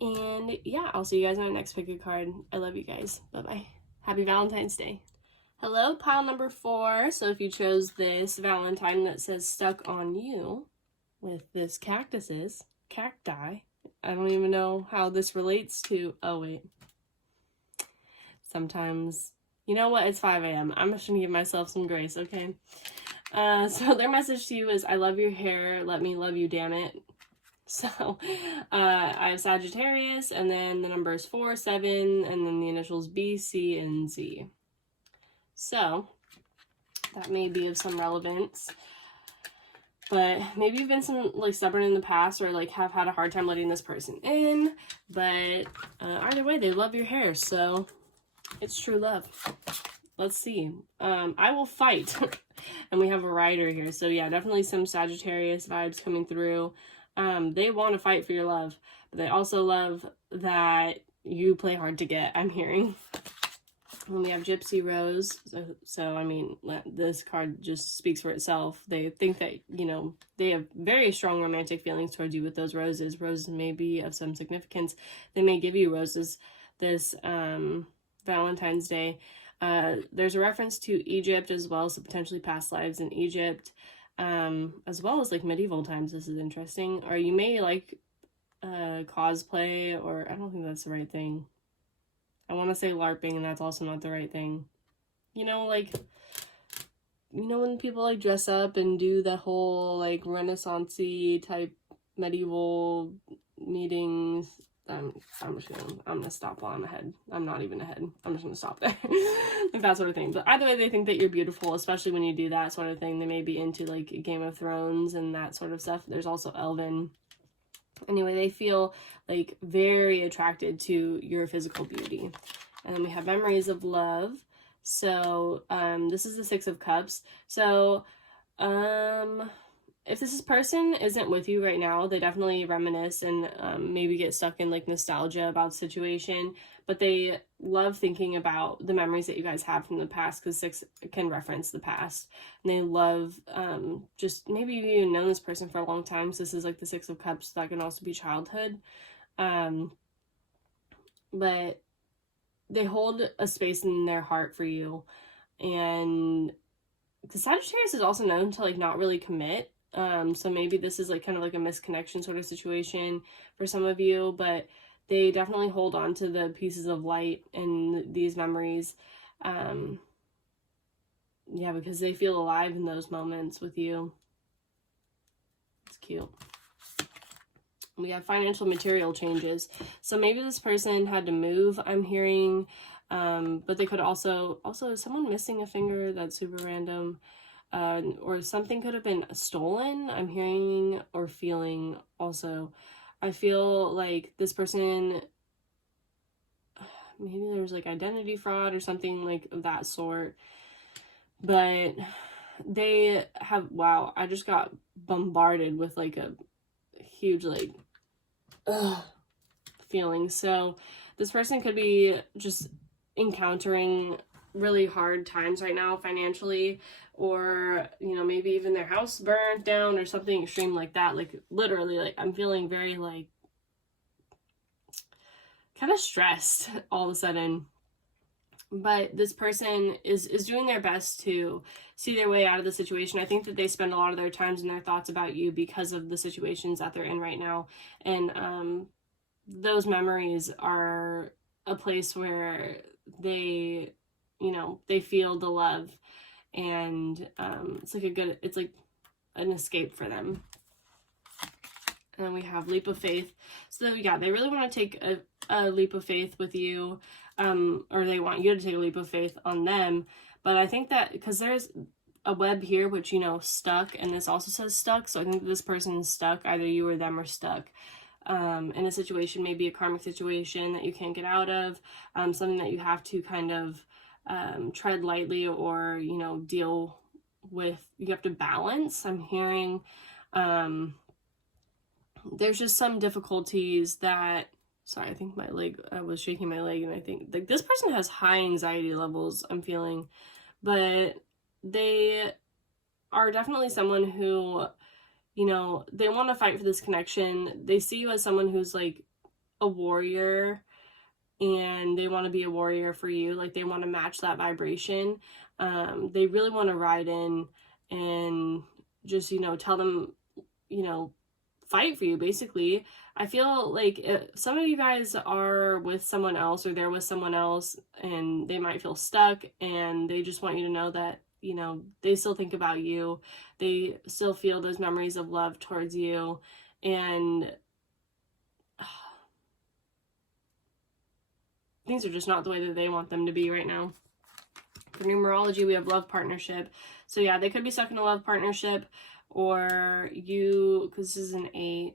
And yeah, I'll see you guys on my next pick a card. I love you guys. Bye-bye. Happy Valentine's Day. Hello, pile number 4. So if you chose this Valentine that says stuck on you with this cacti, I don't even know how this relates to, oh wait. Sometimes, you know what, it's 5 a.m. I'm just gonna give myself some grace, okay? So their message to you is, I love your hair, let me love you, damn it. So, I have Sagittarius, and then the number is 4, 7, and then the initials B, C, and Z. So, that may be of some relevance. But maybe you've been stubborn in the past, or like have had a hard time letting this person in. But either way, they love your hair, so it's true love. Let's see. I will fight. And we have a rider here. So yeah, definitely some Sagittarius vibes coming through. They want to fight for your love, but they also love that you play hard to get, I'm hearing. And we have Gypsy Rose. So, I mean, this card just speaks for itself. They think that, they have very strong romantic feelings towards you with those roses. Roses may be of some significance. They may give you roses this Valentine's Day. There's a reference to Egypt as well, so potentially past lives in Egypt, as well as like medieval times. This is interesting. Or you may like cosplay, or I don't think that's the right thing. I want to say LARPing, and that's also not the right thing. When people like dress up and do the whole like Renaissance-y type medieval meetings. I'm gonna stop while I'm ahead. I'm not even ahead. I'm just gonna stop there. Like that sort of thing. But either way, they think that you're beautiful, especially when you do that sort of thing. They may be into like Game of Thrones and that sort of stuff. There's also Elven. Anyway, they feel like very attracted to your physical beauty. And then we have memories of love. So this is the 6 of Cups. So if this person isn't with you right now, they definitely reminisce and maybe get stuck in like nostalgia about the situation, but they love thinking about the memories that you guys have from the past, because 6 can reference the past. And they love just maybe you've even known this person for a long time. So this is like the 6 of Cups. That can also be childhood. But they hold a space in their heart for you. And the Sagittarius is also known to like not really commit. So maybe this is like kind of like a misconnection sort of situation for some of you, but they definitely hold on to the pieces of light in these memories. Yeah, because they feel alive in those moments with you. It's cute. We have financial material changes. So maybe this person had to move, I'm hearing, but they could also is someone missing a finger? That's super random. Or something could have been stolen, I'm hearing, or feeling also. I feel like this person, maybe there's like identity fraud or something like of that sort. But they have, wow, I just got bombarded with like a huge like feeling. So this person could be just encountering really hard times right now financially, or maybe even their house burned down or something extreme like that. Like literally, like I'm feeling very like kind of stressed all of a sudden. But this person is doing their best to see their way out of the situation. I think that they spend a lot of their times and their thoughts about you because of the situations that they're in right now. And those memories are a place where they, you know, they feel the love, and it's like an escape for them. And then we have leap of faith. So yeah, they really want to take a leap of faith with you, or they want you to take a leap of faith on them. But I think that because there's a web here, which, you know, stuck, and this also says stuck. So I think this person is stuck. Either you or them are stuck in a situation, maybe a karmic situation that you can't get out of, something that you have to kind of tread lightly, or, you know, deal with. You have to balance. I'm hearing there's just some difficulties that, sorry, I think my leg, I was shaking my leg, and I think like this person has high anxiety levels, I'm feeling, but they are definitely someone who, you know, they want to fight for this connection. They see you as someone who's like a warrior, and they want to be a warrior for you. Like they want to match that vibration. They really want to ride in and just, you know, tell them, you know, fight for you, basically. I feel like some of you guys are with someone else, or they're with someone else, and they might feel stuck, and they just want you to know that, you know, they still think about you. They still feel those memories of love towards you, and things are just not the way that they want them to be right now. For numerology, we have love partnership. So yeah, they could be stuck in a love partnership, or you, because this is an 8,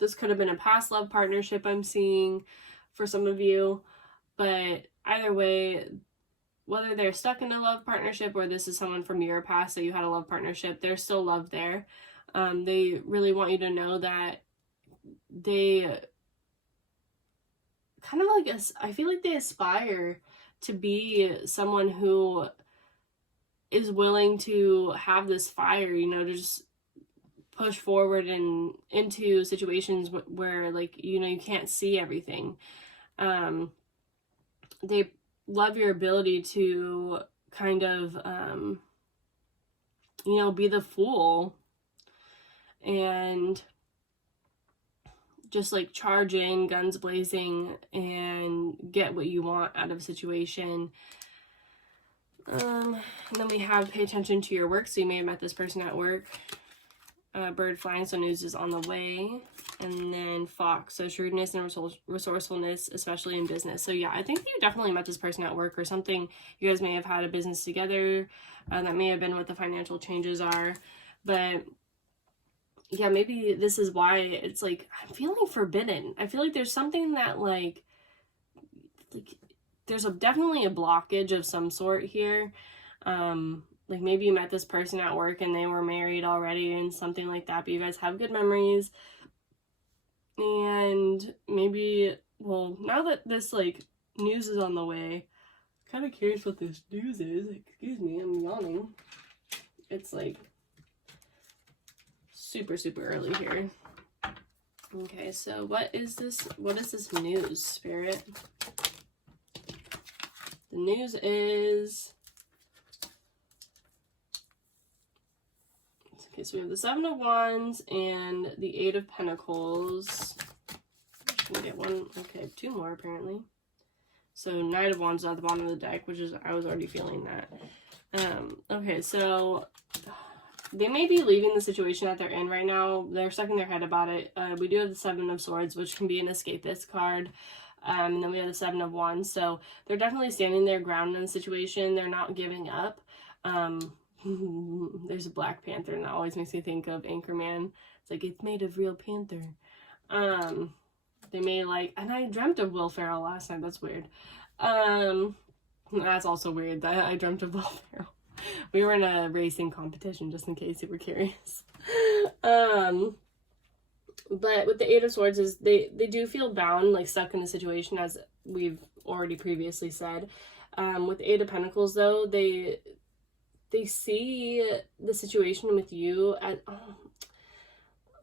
this could have been a past love partnership I'm seeing for some of you. But either way, whether they're stuck in a love partnership, or this is someone from your past that you had a love partnership, there's still love there. They really want you to know that they kind of like, I feel like they aspire to be someone who is willing to have this fire, you know, to just push forward and into situations where, like, you know, you can't see everything. They love your ability to kind of, you know, be the fool and just like charge in, guns blazing, and get what you want out of a situation. And then we have pay attention to your work. So you may have met this person at work. Bird flying, so news is on the way. And then fox, so shrewdness and resourcefulness, especially in business. So yeah, I think that you definitely met this person at work, or something. You guys may have had a business together. That may have been what the financial changes are. But yeah, maybe this is why it's like, I'm feeling forbidden. I feel like there's something that like there's definitely a blockage of some sort here. Like maybe you met this person at work and they were married already and something like that, but you guys have good memories. And maybe, well, now that this like news is on the way, I'm kind of curious what this news is. Excuse me, I'm yawning. It's like super early here. Okay, so what is this news, Spirit? The news is, okay, so we have the 7 of Wands and the 8 of Pentacles. I'm gonna get one, okay, 2 more apparently. So Knight of Wands at the bottom of the deck, which is, I was already feeling that. Okay, so they may be leaving the situation that they're in right now. They're stuck in their head about it. We do have the 7 of Swords, which can be an escapist card. And then we have the 7 of Wands. So they're definitely standing their ground in the situation. They're not giving up. There's a Black Panther, and that always makes me think of Anchorman. It's like, it's made of real panther. They may like, and I dreamt of Will Ferrell last night. That's weird. That's also weird that I dreamt of Will Ferrell. We were in a racing competition, just in case you were curious. But with the 8 of Swords, is they do feel bound, like stuck in the situation, as we've already previously said. With the 8 of Pentacles, though, they see the situation with you as,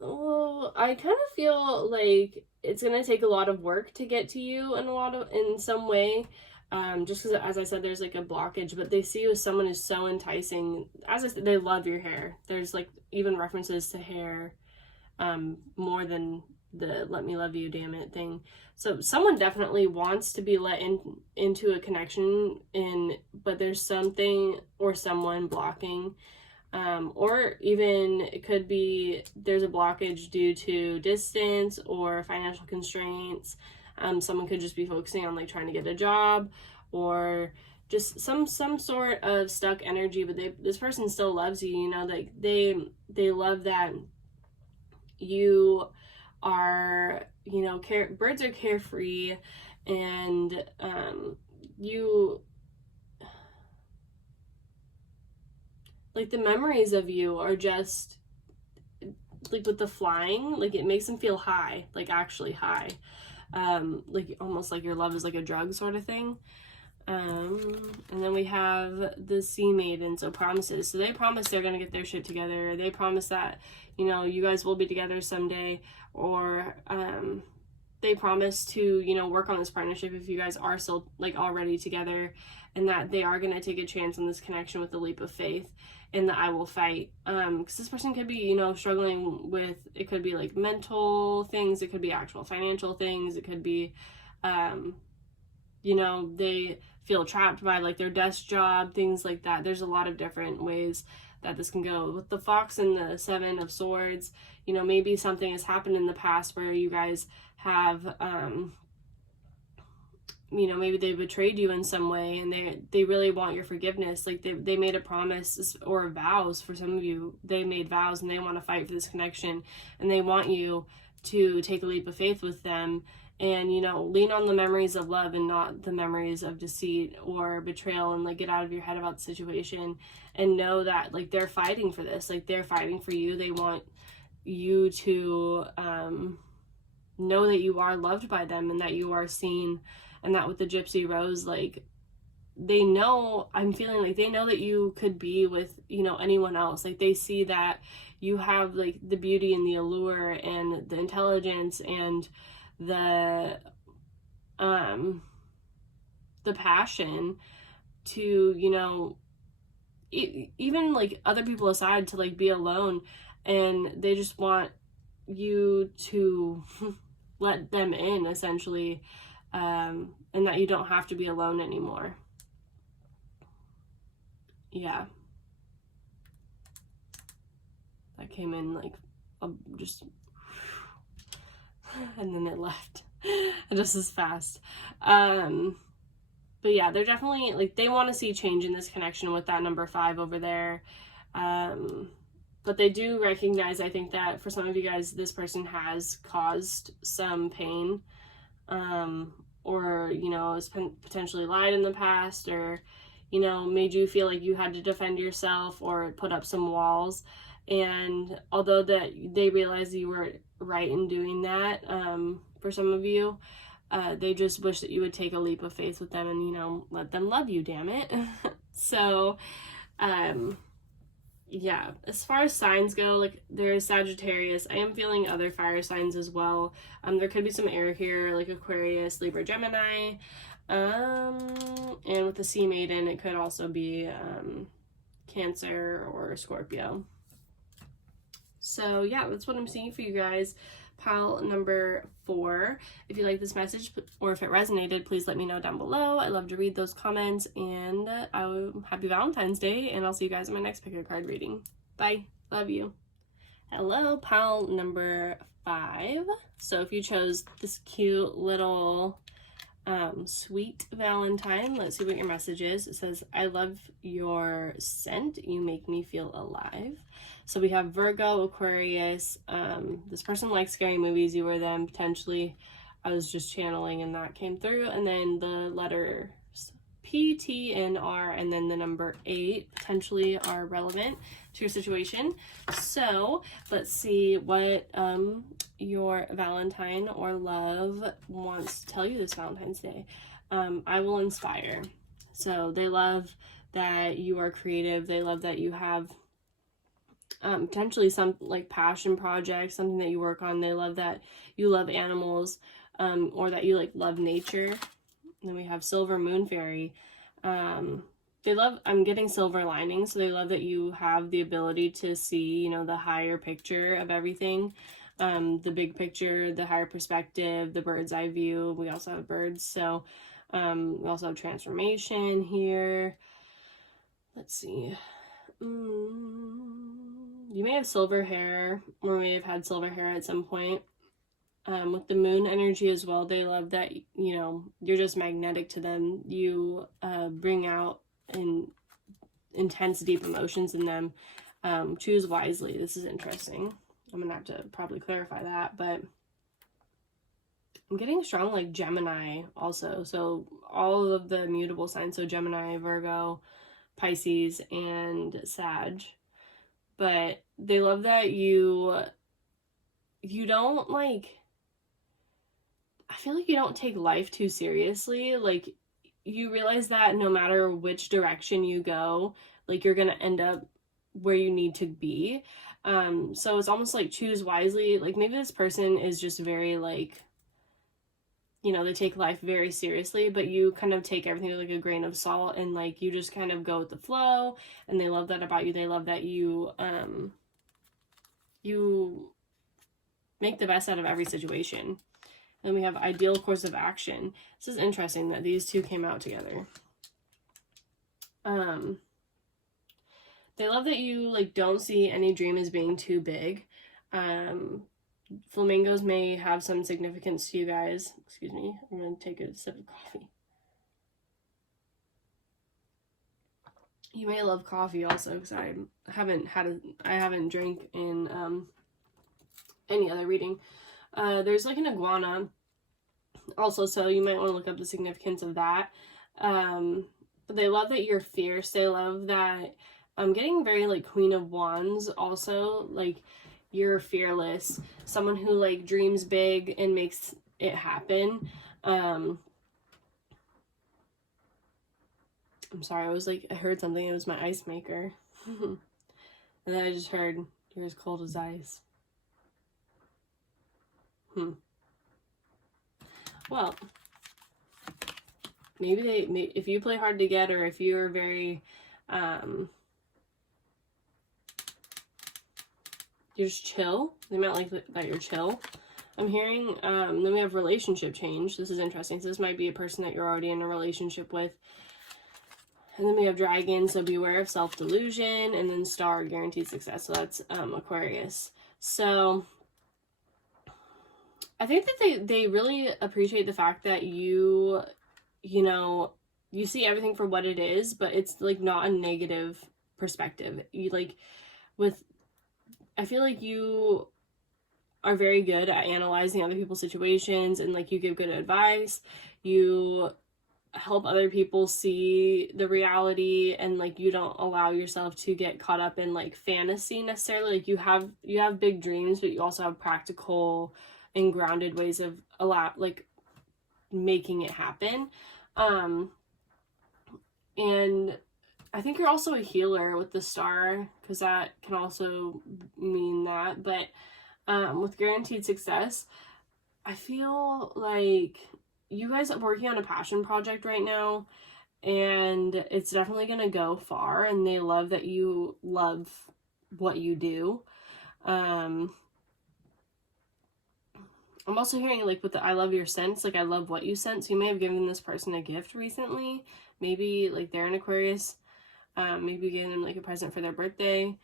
I kind of feel like it's gonna take a lot of work to get to you in some way. Just because, as I said, there's like a blockage, but they see you as someone who's so enticing. As I said, they love your hair. There's like even references to hair, more than the let me love you, damn it thing. So someone definitely wants to be let into a connection, but there's something or someone blocking. Or even it could be there's a blockage due to distance or financial constraints. Someone could just be focusing on like trying to get a job, or just some sort of stuck energy, but this person still loves you, you know, like they love that you are, you know, birds are carefree, and you, like, the memories of you are just like with the flying, like it makes them feel high, like actually high, like almost like your love is like a drug sort of thing. And then we have the sea maiden, so promises. So they promise they're gonna get their shit together. They promise that, you know, you guys will be together someday, or they promise to, you know, work on this partnership if you guys are still like already together, and that they are gonna take a chance on this connection with a leap of faith, and that I will fight. Because this person could be, you know, struggling with, it could be like mental things, it could be actual financial things, it could be, you know, they feel trapped by like their desk job, things like that. There's a lot of different ways that this can go. With the fox and the seven of swords, you know, maybe something has happened in the past where you guys have, you know, maybe they betrayed you in some way, and they really want your forgiveness. Like they made a promise, or vows. For some of you, they made vows and they want to fight for this connection, and they want you to take a leap of faith with them, and, you know, lean on the memories of love and not the memories of deceit or betrayal, and like get out of your head about the situation, and know that like they're fighting for this, like they're fighting for you. They want you to know that you are loved by them, and that you are seen, and that with the gypsy rose, like they know, I'm feeling like they know that you could be with, you know, anyone else. Like they see that you have like the beauty and the allure and the intelligence and the passion to, you know, even like other people aside, to like be alone, and they just want you to let them in, essentially, and that you don't have to be alone anymore. Yeah, that came in like just and then it left just as fast. But yeah, they're definitely like, they want to see change in this connection with that number 5 over there. But they do recognize, I think, that for some of you guys, this person has caused some pain, or, you know, has potentially lied in the past, or, you know, made you feel like you had to defend yourself or put up some walls. And although that they realize you were right in doing that, for some of you, they just wish that you would take a leap of faith with them and, you know, let them love you, damn it. So, yeah, as far as signs go, like there's Sagittarius. I am feeling other fire signs as well. There could be some air here, like Aquarius, Libra, Gemini. And with the Sea Maiden, it could also be Cancer or Scorpio. So yeah, that's what I'm seeing for you guys. Pile number 4. If you like this message, or if it resonated, please let me know down below. I love to read those comments, and happy Valentine's Day, and I'll see you guys in my next pick a card reading. Bye. Love you. Hello, pile number 5. So if you chose this cute little sweet Valentine, let's see what your message is. It says, I love your scent. You make me feel alive. So we have Virgo, Aquarius. This person likes scary movies. You or them, potentially. I was just channeling and that came through. And then the letters P, T, and R, and then the number 8 potentially are relevant to your situation. So let's see what your Valentine or love wants to tell you this Valentine's Day. I will inspire. So they love that you are creative. They love that you have potentially some like passion project, something that you work on. They love that you love animals, or that you like love nature. And then we have Silver Moon Fairy. They love, I'm getting silver linings, so they love that you have the ability to see, you know, the higher picture of everything. the big picture, the higher perspective, the bird's eye view. We also have birds. So we also have transformation here. Let's see. You may have silver hair, or may have had silver hair at some point. With the moon energy as well, they love that, you know, you're just magnetic to them. You bring out intense, deep emotions in them. Choose wisely. This is interesting. I'm gonna have to probably clarify that, but I'm getting strong like Gemini also. So all of the mutable signs, so Gemini, Virgo, Pisces, and Sag. But they love that you don't like, I feel like you don't take life too seriously. Like, you realize that no matter which direction you go, like, you're gonna end up where you need to be. So it's almost like choose wisely. Like, maybe this person is just very like, you know, they take life very seriously, but you kind of take everything with like a grain of salt, and like you just kind of go with the flow, and they love that about you. They love that you you make the best out of every situation. Then we have ideal course of action. This is interesting that these two came out together. They love that you like don't see any dream as being too big. Flamingos may have some significance to you guys. Excuse me, I'm gonna take a sip of coffee. You may love coffee also, because I haven't drank in any other reading. There's like an iguana also, so you might want to look up the significance of that. But they love that you're fierce. They love that I'm getting very like Queen of Wands also, like you're fearless, someone who like dreams big and makes it happen. I'm sorry, I heard something. It was my ice maker. And then I just heard, you're as cold as ice. Well, maybe if you play hard to get, or if you're very, you're just chill, they might like that you're chill. I'm hearing, then we have relationship change. This is interesting. So this might be a person that you're already in a relationship with. And then we have dragon, so beware of self-delusion. And then star, guaranteed success. So that's Aquarius. So I think that they really appreciate the fact that you know, you see everything for what it is, but it's like not a negative perspective. You like, I feel like you are very good at analyzing other people's situations, and like you give good advice. You help other people see the reality, and like you don't allow yourself to get caught up in like fantasy necessarily. Like you have big dreams, but you also have practical and grounded ways of making it happen. And I think you're also a healer with the star, because that can also mean that. But with guaranteed success, I feel like you guys are working on a passion project right now, and it's definitely going to go far, and they love that you love what you do. I'm also hearing like with the I love your sense, like I love what you sense. You may have given this person a gift recently. Maybe like they're an Aquarius. Maybe giving them like a present for their birthday.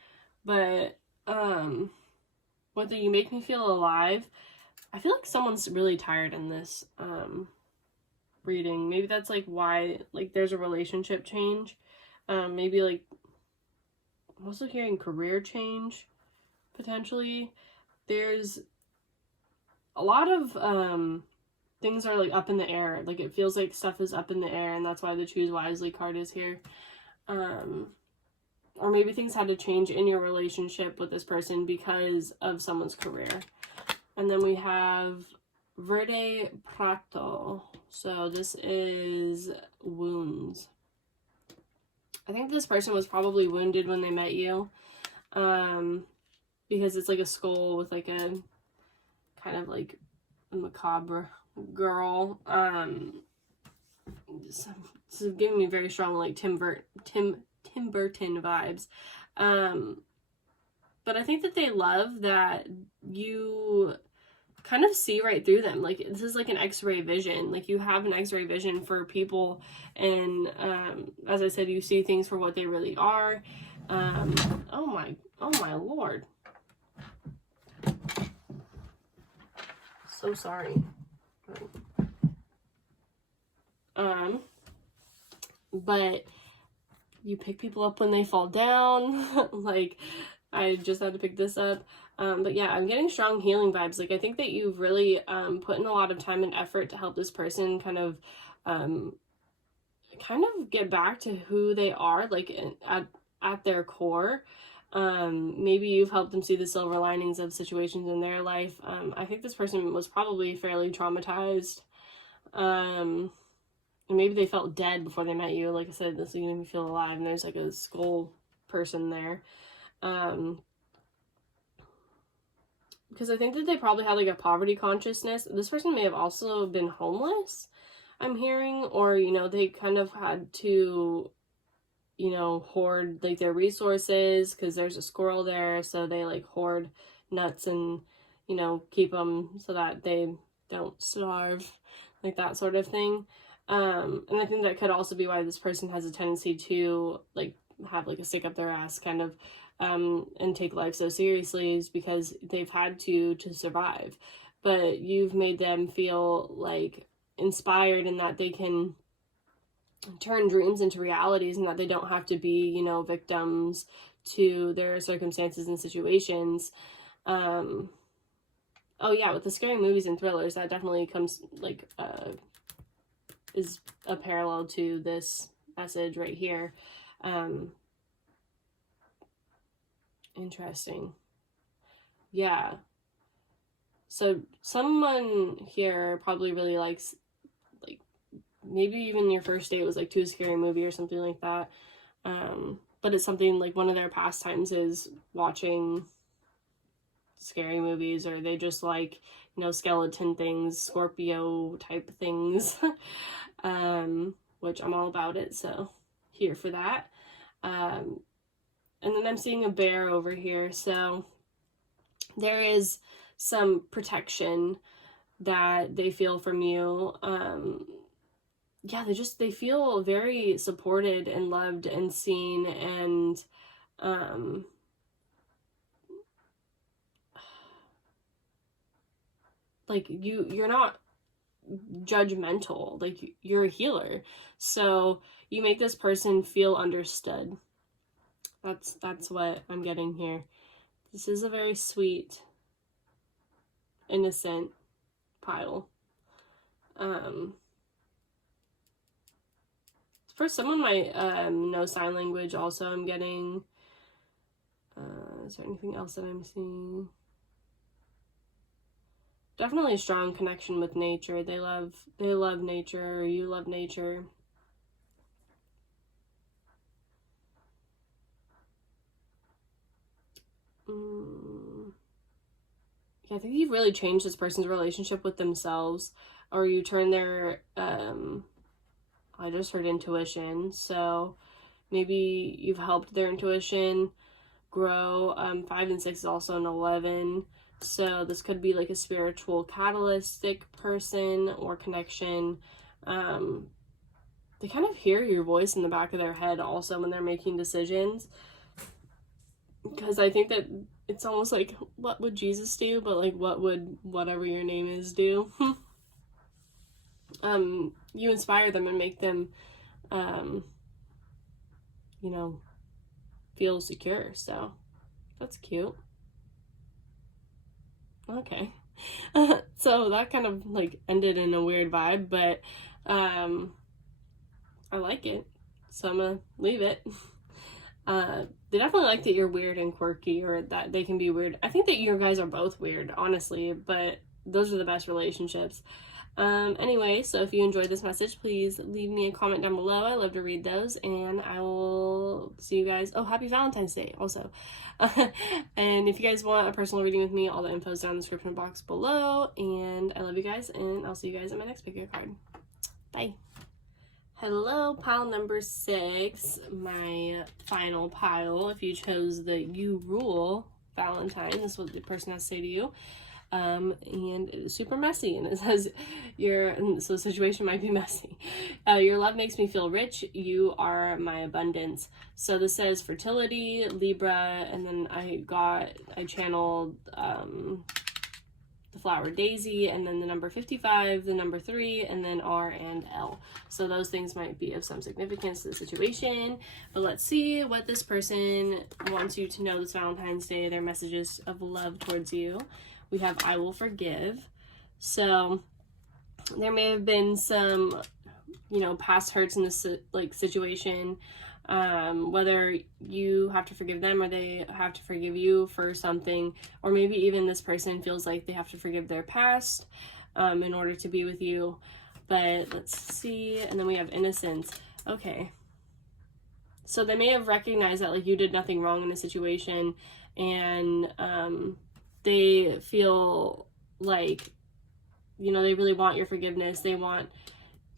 But whether you make me feel alive, I feel like someone's really tired in this reading. Maybe that's like why like there's a relationship change. Maybe like I'm also hearing career change potentially. There's a lot of things are like up in the air. Like it feels like stuff is up in the air, and that's why the choose wisely card is here. Or maybe things had to change in your relationship with this person because of someone's career. And then we have Verde Prato. So this is wounds. I think this person was probably wounded when they met you. Because it's like a skull with like a kind of like a macabre girl. This is giving me very strong like Tim Burton vibes. But I think that they love that you kind of see right through them. Like, this is like an x-ray vision. Like, you have an x-ray vision for people, and as I said, you see things for what they really are. Oh my lord. So sorry. But you pick people up when they fall down. Like, I just had to pick this up. But yeah, I'm getting strong healing vibes. Like, I think that you've really put in a lot of time and effort to help this person kind of get back to who they are, like at their core. Maybe you've helped them see the silver linings of situations in their life. I think this person was probably fairly traumatized. And maybe they felt dead before they met you. Like I said, this is gonna make me feel alive, and there's like a skull person there. Because I think that they probably had like a poverty consciousness. This person may have also been homeless, I'm hearing, or, you know, they kind of had to, you know, hoard like their resources because there's a squirrel there, so they like hoard nuts and, you know, keep them so that they don't starve, like that sort of thing. And I think that could also be why this person has a tendency to like have like a stick up their ass kind of and take life so seriously, is because they've had to survive. But you've made them feel like inspired, and that they can turn dreams into realities, and that they don't have to be, you know, victims to their circumstances and situations. Oh yeah, with the scary movies and thrillers, that definitely comes like is a parallel to this message right here. Interesting. Yeah. So someone here probably really likes, like, maybe even your first date was like to a scary movie or something like that. But it's something like one of their pastimes is watching scary movies, or they just like, you know, skeleton things, Scorpio type things. Which I'm all about it, so here for that. And then I'm seeing a bear over here, so there is some protection that they feel from you. Yeah, they feel very supported and loved and seen, and like you're not judgmental, like you're a healer, so you make this person feel understood. That's what I'm getting here. This is a very sweet, innocent pile. For someone might know sign language also, I'm getting. Is there anything else that I'm seeing? Definitely a strong connection with nature. They love nature, or you love nature. Yeah, I think you've really changed this person's relationship with themselves, or you turn their I just heard intuition, so maybe you've helped their intuition grow. 5 and 6 is also an 11, so this could be like a spiritual catalytic person or connection. They kind of hear your voice in the back of their head also when they're making decisions, because I think that it's almost like, what would Jesus do, but like, what would whatever your name is do? You inspire them and make them you know, feel secure, so that's cute. Okay. So that kind of like ended in a weird vibe, but I like it, so I'm gonna leave it. They definitely like that you're weird and quirky, or that they can be weird. I think that you guys are both weird, honestly, but those are the best relationships. Anyway, so if you enjoyed this message, please leave me a comment down below. I love to read those, and I will see you guys. Oh, happy Valentine's Day also. And if you guys want a personal reading with me, all the info is down in the description box below, and I love you guys, and I'll see you guys in my next pick your card. Bye. Hello, pile number 6, my final pile, if you chose the You Rule Valentine. This is what the person has to say to you. And it is super messy, and it says so the situation might be messy. Your love makes me feel rich. You are my abundance. So this says fertility, Libra, and then I channeled the flower daisy, and then the number 55, the number 3, and then R and L. So those things might be of some significance to the situation. But let's see what this person wants you to know this Valentine's Day, their messages of love towards you. We have I will forgive. So there may have been some, past hurts in this situation, whether you have to forgive them or they have to forgive you for something, or maybe even this person feels like they have to forgive their past in order to be with you. But let's see. And then we have innocence. Okay. So they may have recognized that you did nothing wrong in the situation, and they feel like, they really want your forgiveness. They want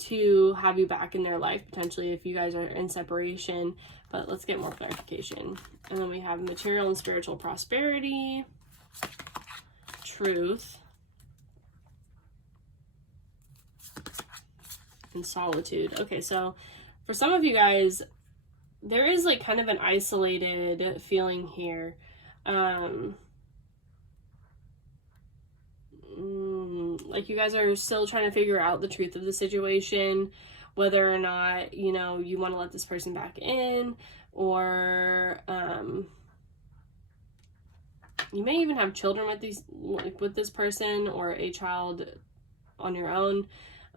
to have you back in their life, potentially, if you guys are in separation. But let's get more clarification. And then we have material and spiritual prosperity, truth, and solitude. Okay, so for some of you guys, there is kind of an isolated feeling here. You guys are still trying to figure out the truth of the situation, whether or not, you want to let this person back in, or you may even have children with this person, or a child on your own.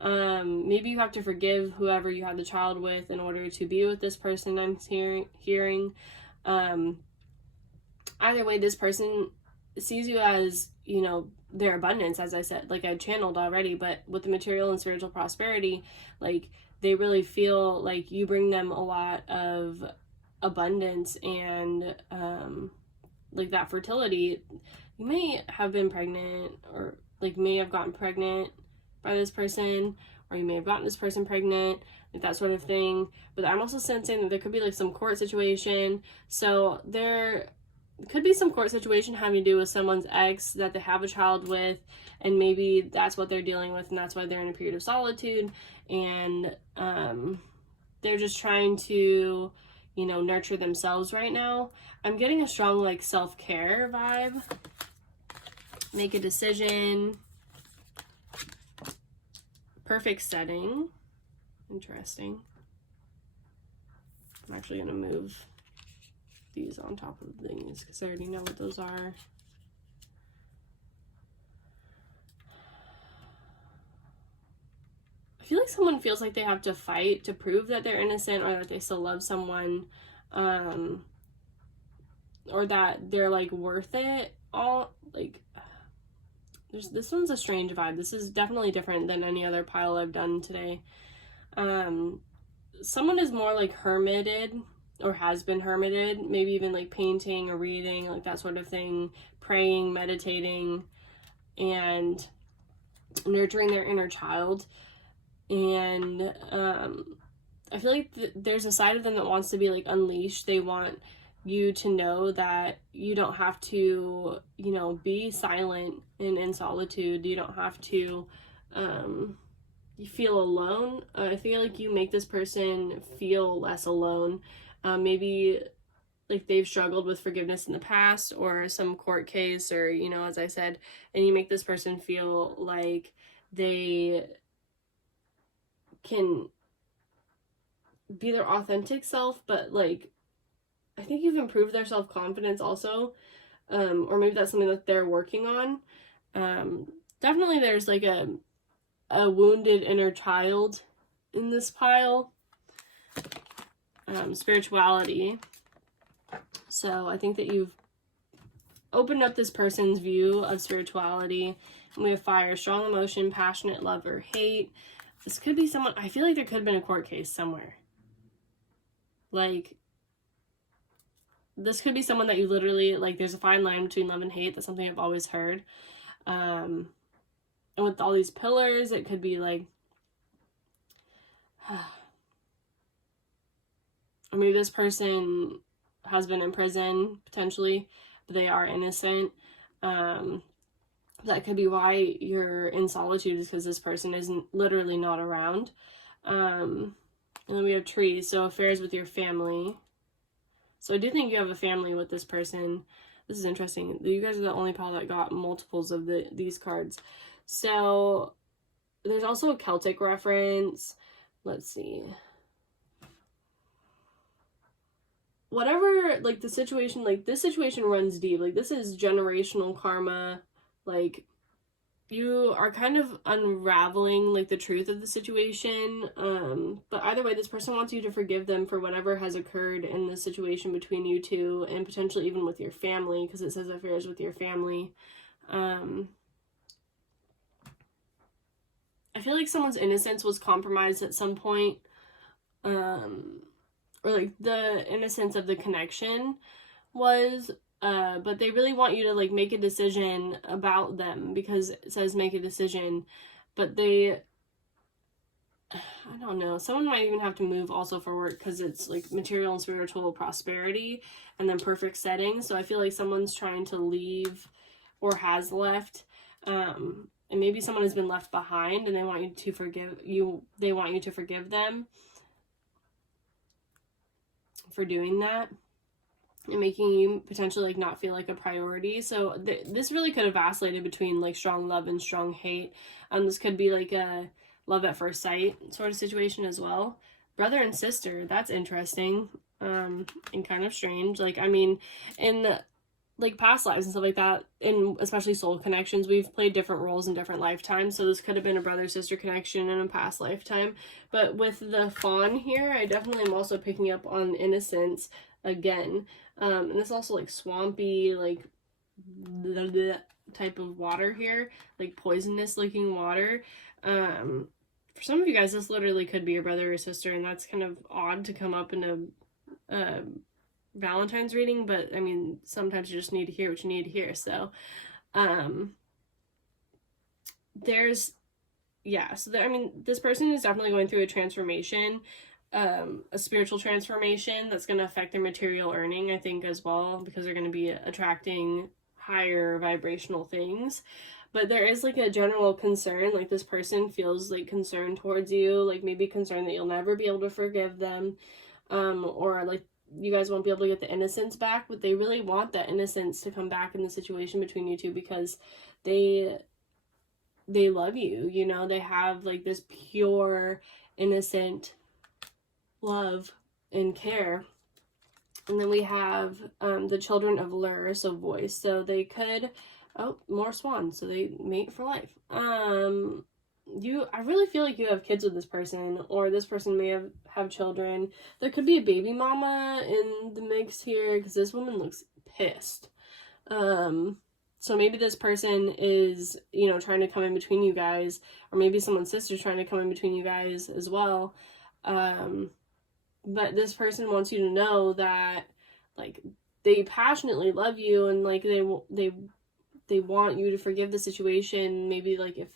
Maybe you have to forgive whoever you had the child with in order to be with this person, I'm hearing. Either way, this person sees you as, their abundance, as I said, I channeled already. But with the material and spiritual prosperity, they really feel like you bring them a lot of abundance, and that fertility. You may have been pregnant, or may have gotten pregnant by this person, or you may have gotten this person pregnant, that sort of thing. But I'm also sensing that there could be some court situation. So there could be some court situation having to do with someone's ex that they have a child with, and maybe that's what they're dealing with, and that's why they're in a period of solitude, and they're just trying to, nurture themselves right now. I'm getting a strong self-care vibe. Make a decision. Perfect setting. Interesting. I'm actually gonna move these on top of things because I already know what those are. I feel like someone feels like they have to fight to prove that they're innocent, or that they still love someone, or that they're worth it all. This one's a strange vibe. This is definitely different than any other pile I've done today. Someone is more hermited, or has been hermited, maybe even painting or reading, that sort of thing, praying, meditating, and nurturing their inner child. And I feel like there's a side of them that wants to be unleashed. They want you to know that you don't have to, be silent and in solitude. You don't have to you feel alone. I feel like you make this person feel less alone. Maybe they've struggled with forgiveness in the past, or some court case, or as I said, and you make this person feel like they can be their authentic self, but I think you've improved their self-confidence also, or maybe that's something that they're working on. Definitely there's a wounded inner child in this pile. Spirituality. So I think that you've opened up this person's view of spirituality. And we have fire, strong emotion, passionate love or hate. This could be someone, I feel like there could have been a court case somewhere. This could be someone that you literally, there's a fine line between love and hate. That's something I've always heard. And with all these pillars, it could be or maybe this person has been in prison, potentially, they are innocent. That could be why you're in solitude, is because this person is literally not around. And then we have trees, so affairs with your family. So I do think you have a family with this person. This is interesting. You guys are the only pile that got multiples of these cards. So there's also a Celtic reference. Let's see. Whatever, like, the situation, like, this situation runs deep. Like, this is generational karma. Like, you are kind of unraveling, like, the truth of the situation. But either way, this person wants you to forgive them for whatever has occurred in the situation between you two, and potentially even with your family, because it says affairs with your family. I feel like someone's innocence was compromised at some point. Or, like, the innocence of the connection was, but they really want you to, like, make a decision about them, because it says make a decision, but I don't know, someone might even have to move also for work, because it's, like, material and spiritual prosperity, and then perfect setting, so I feel like someone's trying to leave, or has left, and maybe someone has been left behind, and they want you to forgive them for doing that, and making you potentially, like, not feel like a priority. So this really could have vacillated between, like, strong love and strong hate. This could be like a love at first sight sort of situation as well. Brother and sister, that's interesting, and kind of strange. Like, I mean, in, like, past lives and stuff like that, and especially soul connections, we've played different roles in different lifetimes, so this could have been a brother-sister connection in a past lifetime. But with the fawn here, I definitely am also picking up on innocence again. And this also, like, swampy, like, type of water here, like poisonous looking water. For some of you guys, this literally could be your brother or sister, and that's kind of odd to come up in a Valentine's reading, but I mean, sometimes you just need to hear what you need to hear. So I mean, this person is definitely going through a transformation, a spiritual transformation that's going to affect their material earning, I think, as well, because they're going to be attracting higher vibrational things. But there is, like, a general concern, like, this person feels, like, concerned towards you, like, maybe concerned that you'll never be able to forgive them, or, like, you guys won't be able to get the innocence back, but they really want that innocence to come back in the situation between you two, because they love you, you know, they have, like, this pure, innocent love and care. And then we have the children of Lur, so voice, so they could, more swans, so they mate for life. I really feel like you have kids with this person, or this person may have children. There could be a baby mama in the mix here, because this woman looks pissed. So maybe this person is, you know, trying to come in between you guys, or maybe someone's sister's trying to come in between you guys as well. But this person wants you to know that, like, they passionately love you, and, like, they want you to forgive the situation. Maybe, like, if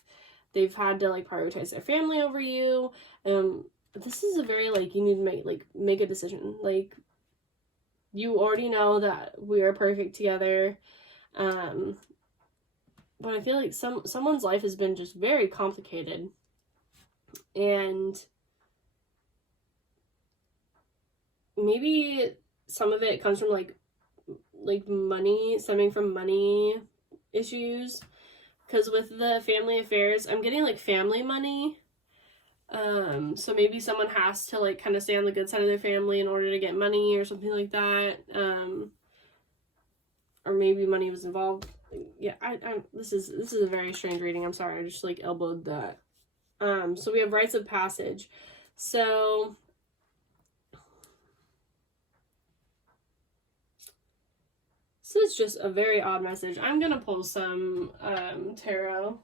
they've had to, like, prioritize their family over you. This is a very, like, you need to make a decision. Like, you already know that we are perfect together. But I feel like someone's life has been just very complicated. And maybe some of it comes from, like money, stemming from money issues. Because with the family affairs, I'm getting, like, family money. So maybe someone has to, like, kind of stay on the good side of their family in order to get money or something like that. Or maybe money was involved. Yeah, this is a very strange reading. I'm sorry, I just, like, elbowed that. So we have rites of passage. So this is just a very odd message. I'm gonna pull some tarot.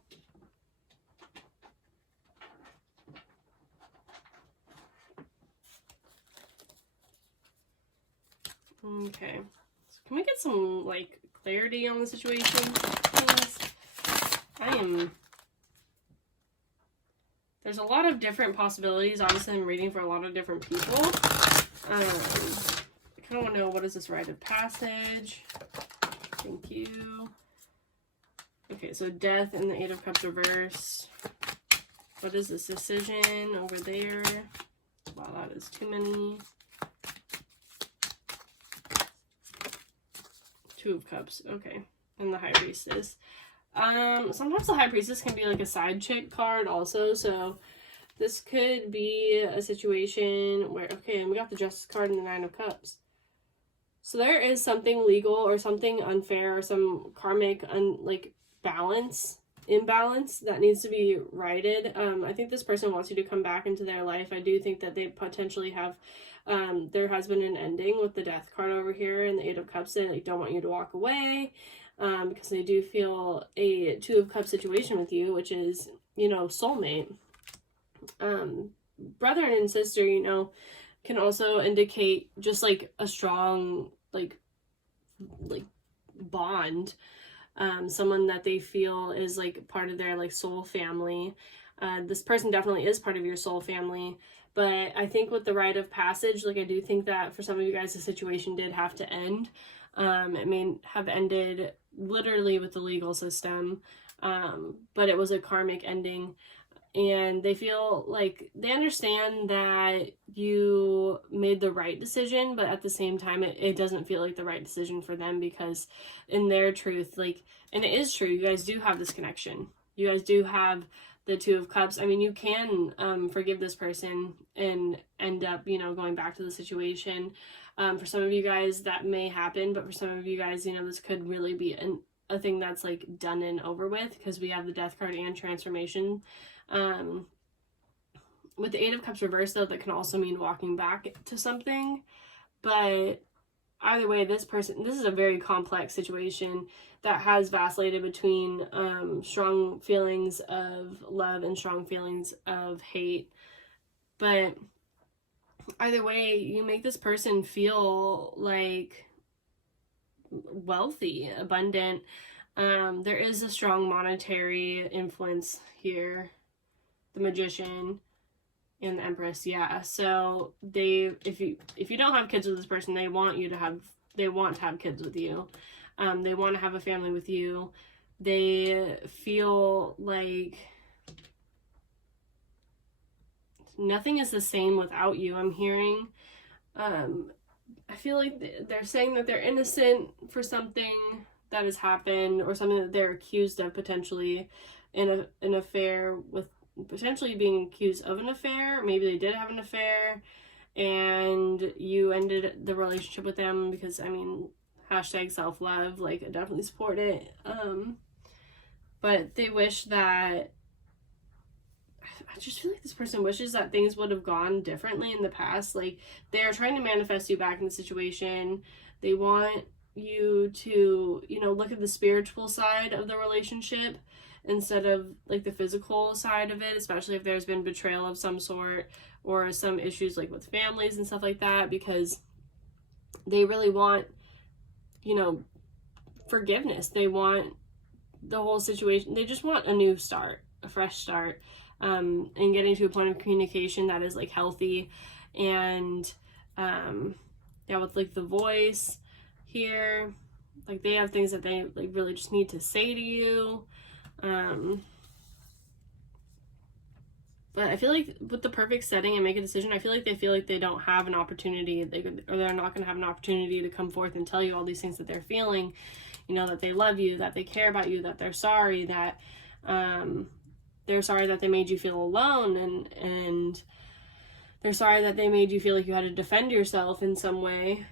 Okay. So can we get some, like, clarity on the situation, please? There's a lot of different possibilities. Obviously, I'm reading for a lot of different people. I kind of want to know, what is this rite of passage? Thank you. Okay, so Death and the Eight of Cups reverse. What is this decision over there? Wow, that is too many. Two of Cups. Okay. And the High Priestess. Sometimes the High Priestess can be like a side chick card also, so this could be a situation where, okay, and we got the Justice card and the Nine of Cups. So there is something legal or something unfair or some karmic imbalance that needs to be righted. I think this person wants you to come back into their life. I do think that they potentially have, there has been an ending with the Death card over here and the Eight of Cups. They don't want you to walk away because they do feel a Two of Cups situation with you, which is, you know, soulmate. Brother and sister, you know, can also indicate just like a strong like bond, someone that they feel is like part of their like soul family. This person definitely is part of your soul family, but I think with the rite of passage, like I do think that for some of you guys the situation did have to end. It may have ended literally with the legal system, but it was a karmic ending. And they feel like they understand that you made the right decision, but at the same time, it doesn't feel like the right decision for them because in their truth, like, and it is true, you guys do have this connection. You guys do have the Two of Cups. I mean, you can forgive this person and end up, you know, going back to the situation. For some of you guys, that may happen, but for some of you guys, you know, this could really be a thing that's like done and over with because we have the Death card and transformation. With the Eight of Cups reversed, though, that can also mean walking back to something. But either way, this is a very complex situation that has vacillated between strong feelings of love and strong feelings of hate. But either way, you make this person feel like wealthy, abundant. There is a strong monetary influence here. The Magician and the Empress, yeah. So if you don't have kids with this person, they want to have kids with you. They want to have a family with you. They feel like nothing is the same without you. I'm hearing, I feel like they're saying that they're innocent for something that has happened or something that they're accused of potentially in an affair with. Potentially being accused of an affair. Maybe they did have an affair and you ended the relationship with them because, I mean, hashtag self-love, like I definitely support it. But they wish that, I just feel like this person wishes that things would have gone differently in the past. Like they're trying to manifest you back in the situation. They want you to, you know, look at the spiritual side of the relationship instead of like the physical side of it, especially if there's been betrayal of some sort or some issues like with families and stuff like that, because they really want, you know, forgiveness. They want the whole situation. They just want a new start, a fresh start, and getting to a point of communication that is like healthy. And yeah, with like the Voice here, like they have things that they like really just need to say to you. But I feel like with the perfect setting and make a decision, I feel like they don't have an opportunity, or they're not going to have an opportunity to come forth and tell you all these things that they're feeling, you know, that they love you, that they care about you, that they're sorry, that they made you feel alone, and they're sorry that they made you feel like you had to defend yourself in some way,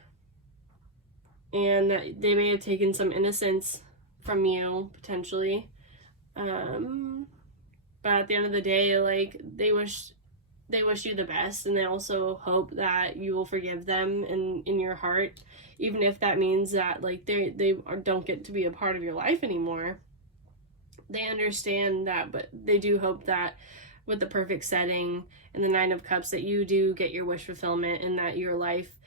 and that they may have taken some innocence from you, potentially. But at the end of the day, like they wish you the best, and they also hope that you will forgive them in your heart, even if that means that like they don't get to be a part of your life anymore. They understand that, but they do hope that with the perfect setting and the Nine of Cups that you do get your wish fulfillment, and that your life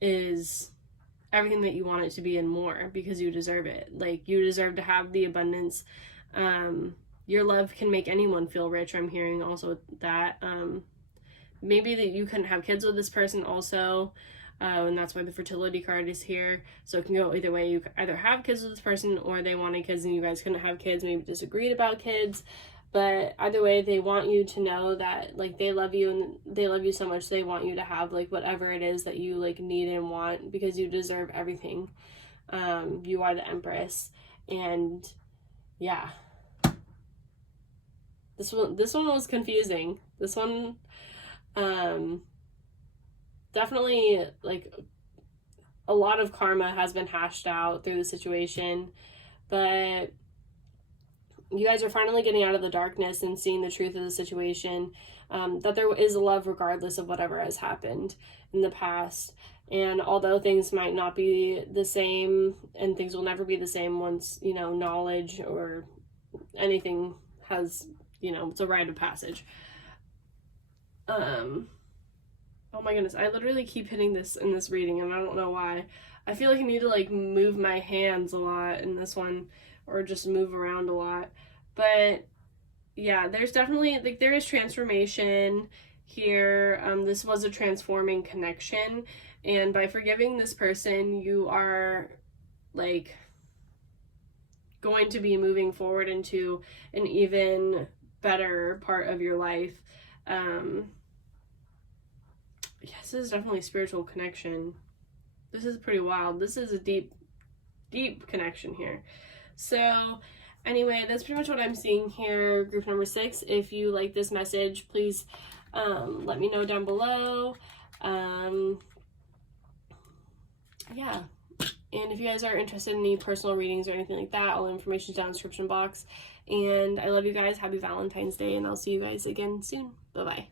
is everything that you want it to be and more, because you deserve it. Like you deserve to have the abundance. Your love can make anyone feel rich. I'm hearing also that maybe that you couldn't have kids with this person also, And that's why the fertility card is here. So it can go either way. You either have kids with this person, or they wanted kids and you guys couldn't have kids, maybe disagreed about kids. But either way, they want you to know that, like, they love you, and they love you so much they want you to have, like, whatever it is that you, like, need and want, because you deserve everything. You are the Empress. And yeah, this one was confusing. This one definitely, like, a lot of karma has been hashed out through the situation, but you guys are finally getting out of the darkness and seeing the truth of the situation, that there is a love regardless of whatever has happened in the past. And although things might not be the same, and things will never be the same once, you know, knowledge or anything has, you know, it's a rite of passage. Oh my goodness, I literally keep hitting this in this reading, and I don't know why. I feel like I need to, like, move my hands a lot in this one, or just move around a lot. But yeah, there's definitely, like, there is transformation here. This was a transforming connection, and by forgiving this person, you are, like, going to be moving forward into an even better part of your life. Yes, this is definitely a spiritual connection. This is pretty wild. This is a deep, deep connection here. So anyway, that's pretty much what I'm seeing here, group number 6. If you like this message, please let me know down below. Yeah. And if you guys are interested in any personal readings or anything like that, all the information is down in the description box. And I love you guys. Happy Valentine's Day, and I'll see you guys again soon. Bye-bye.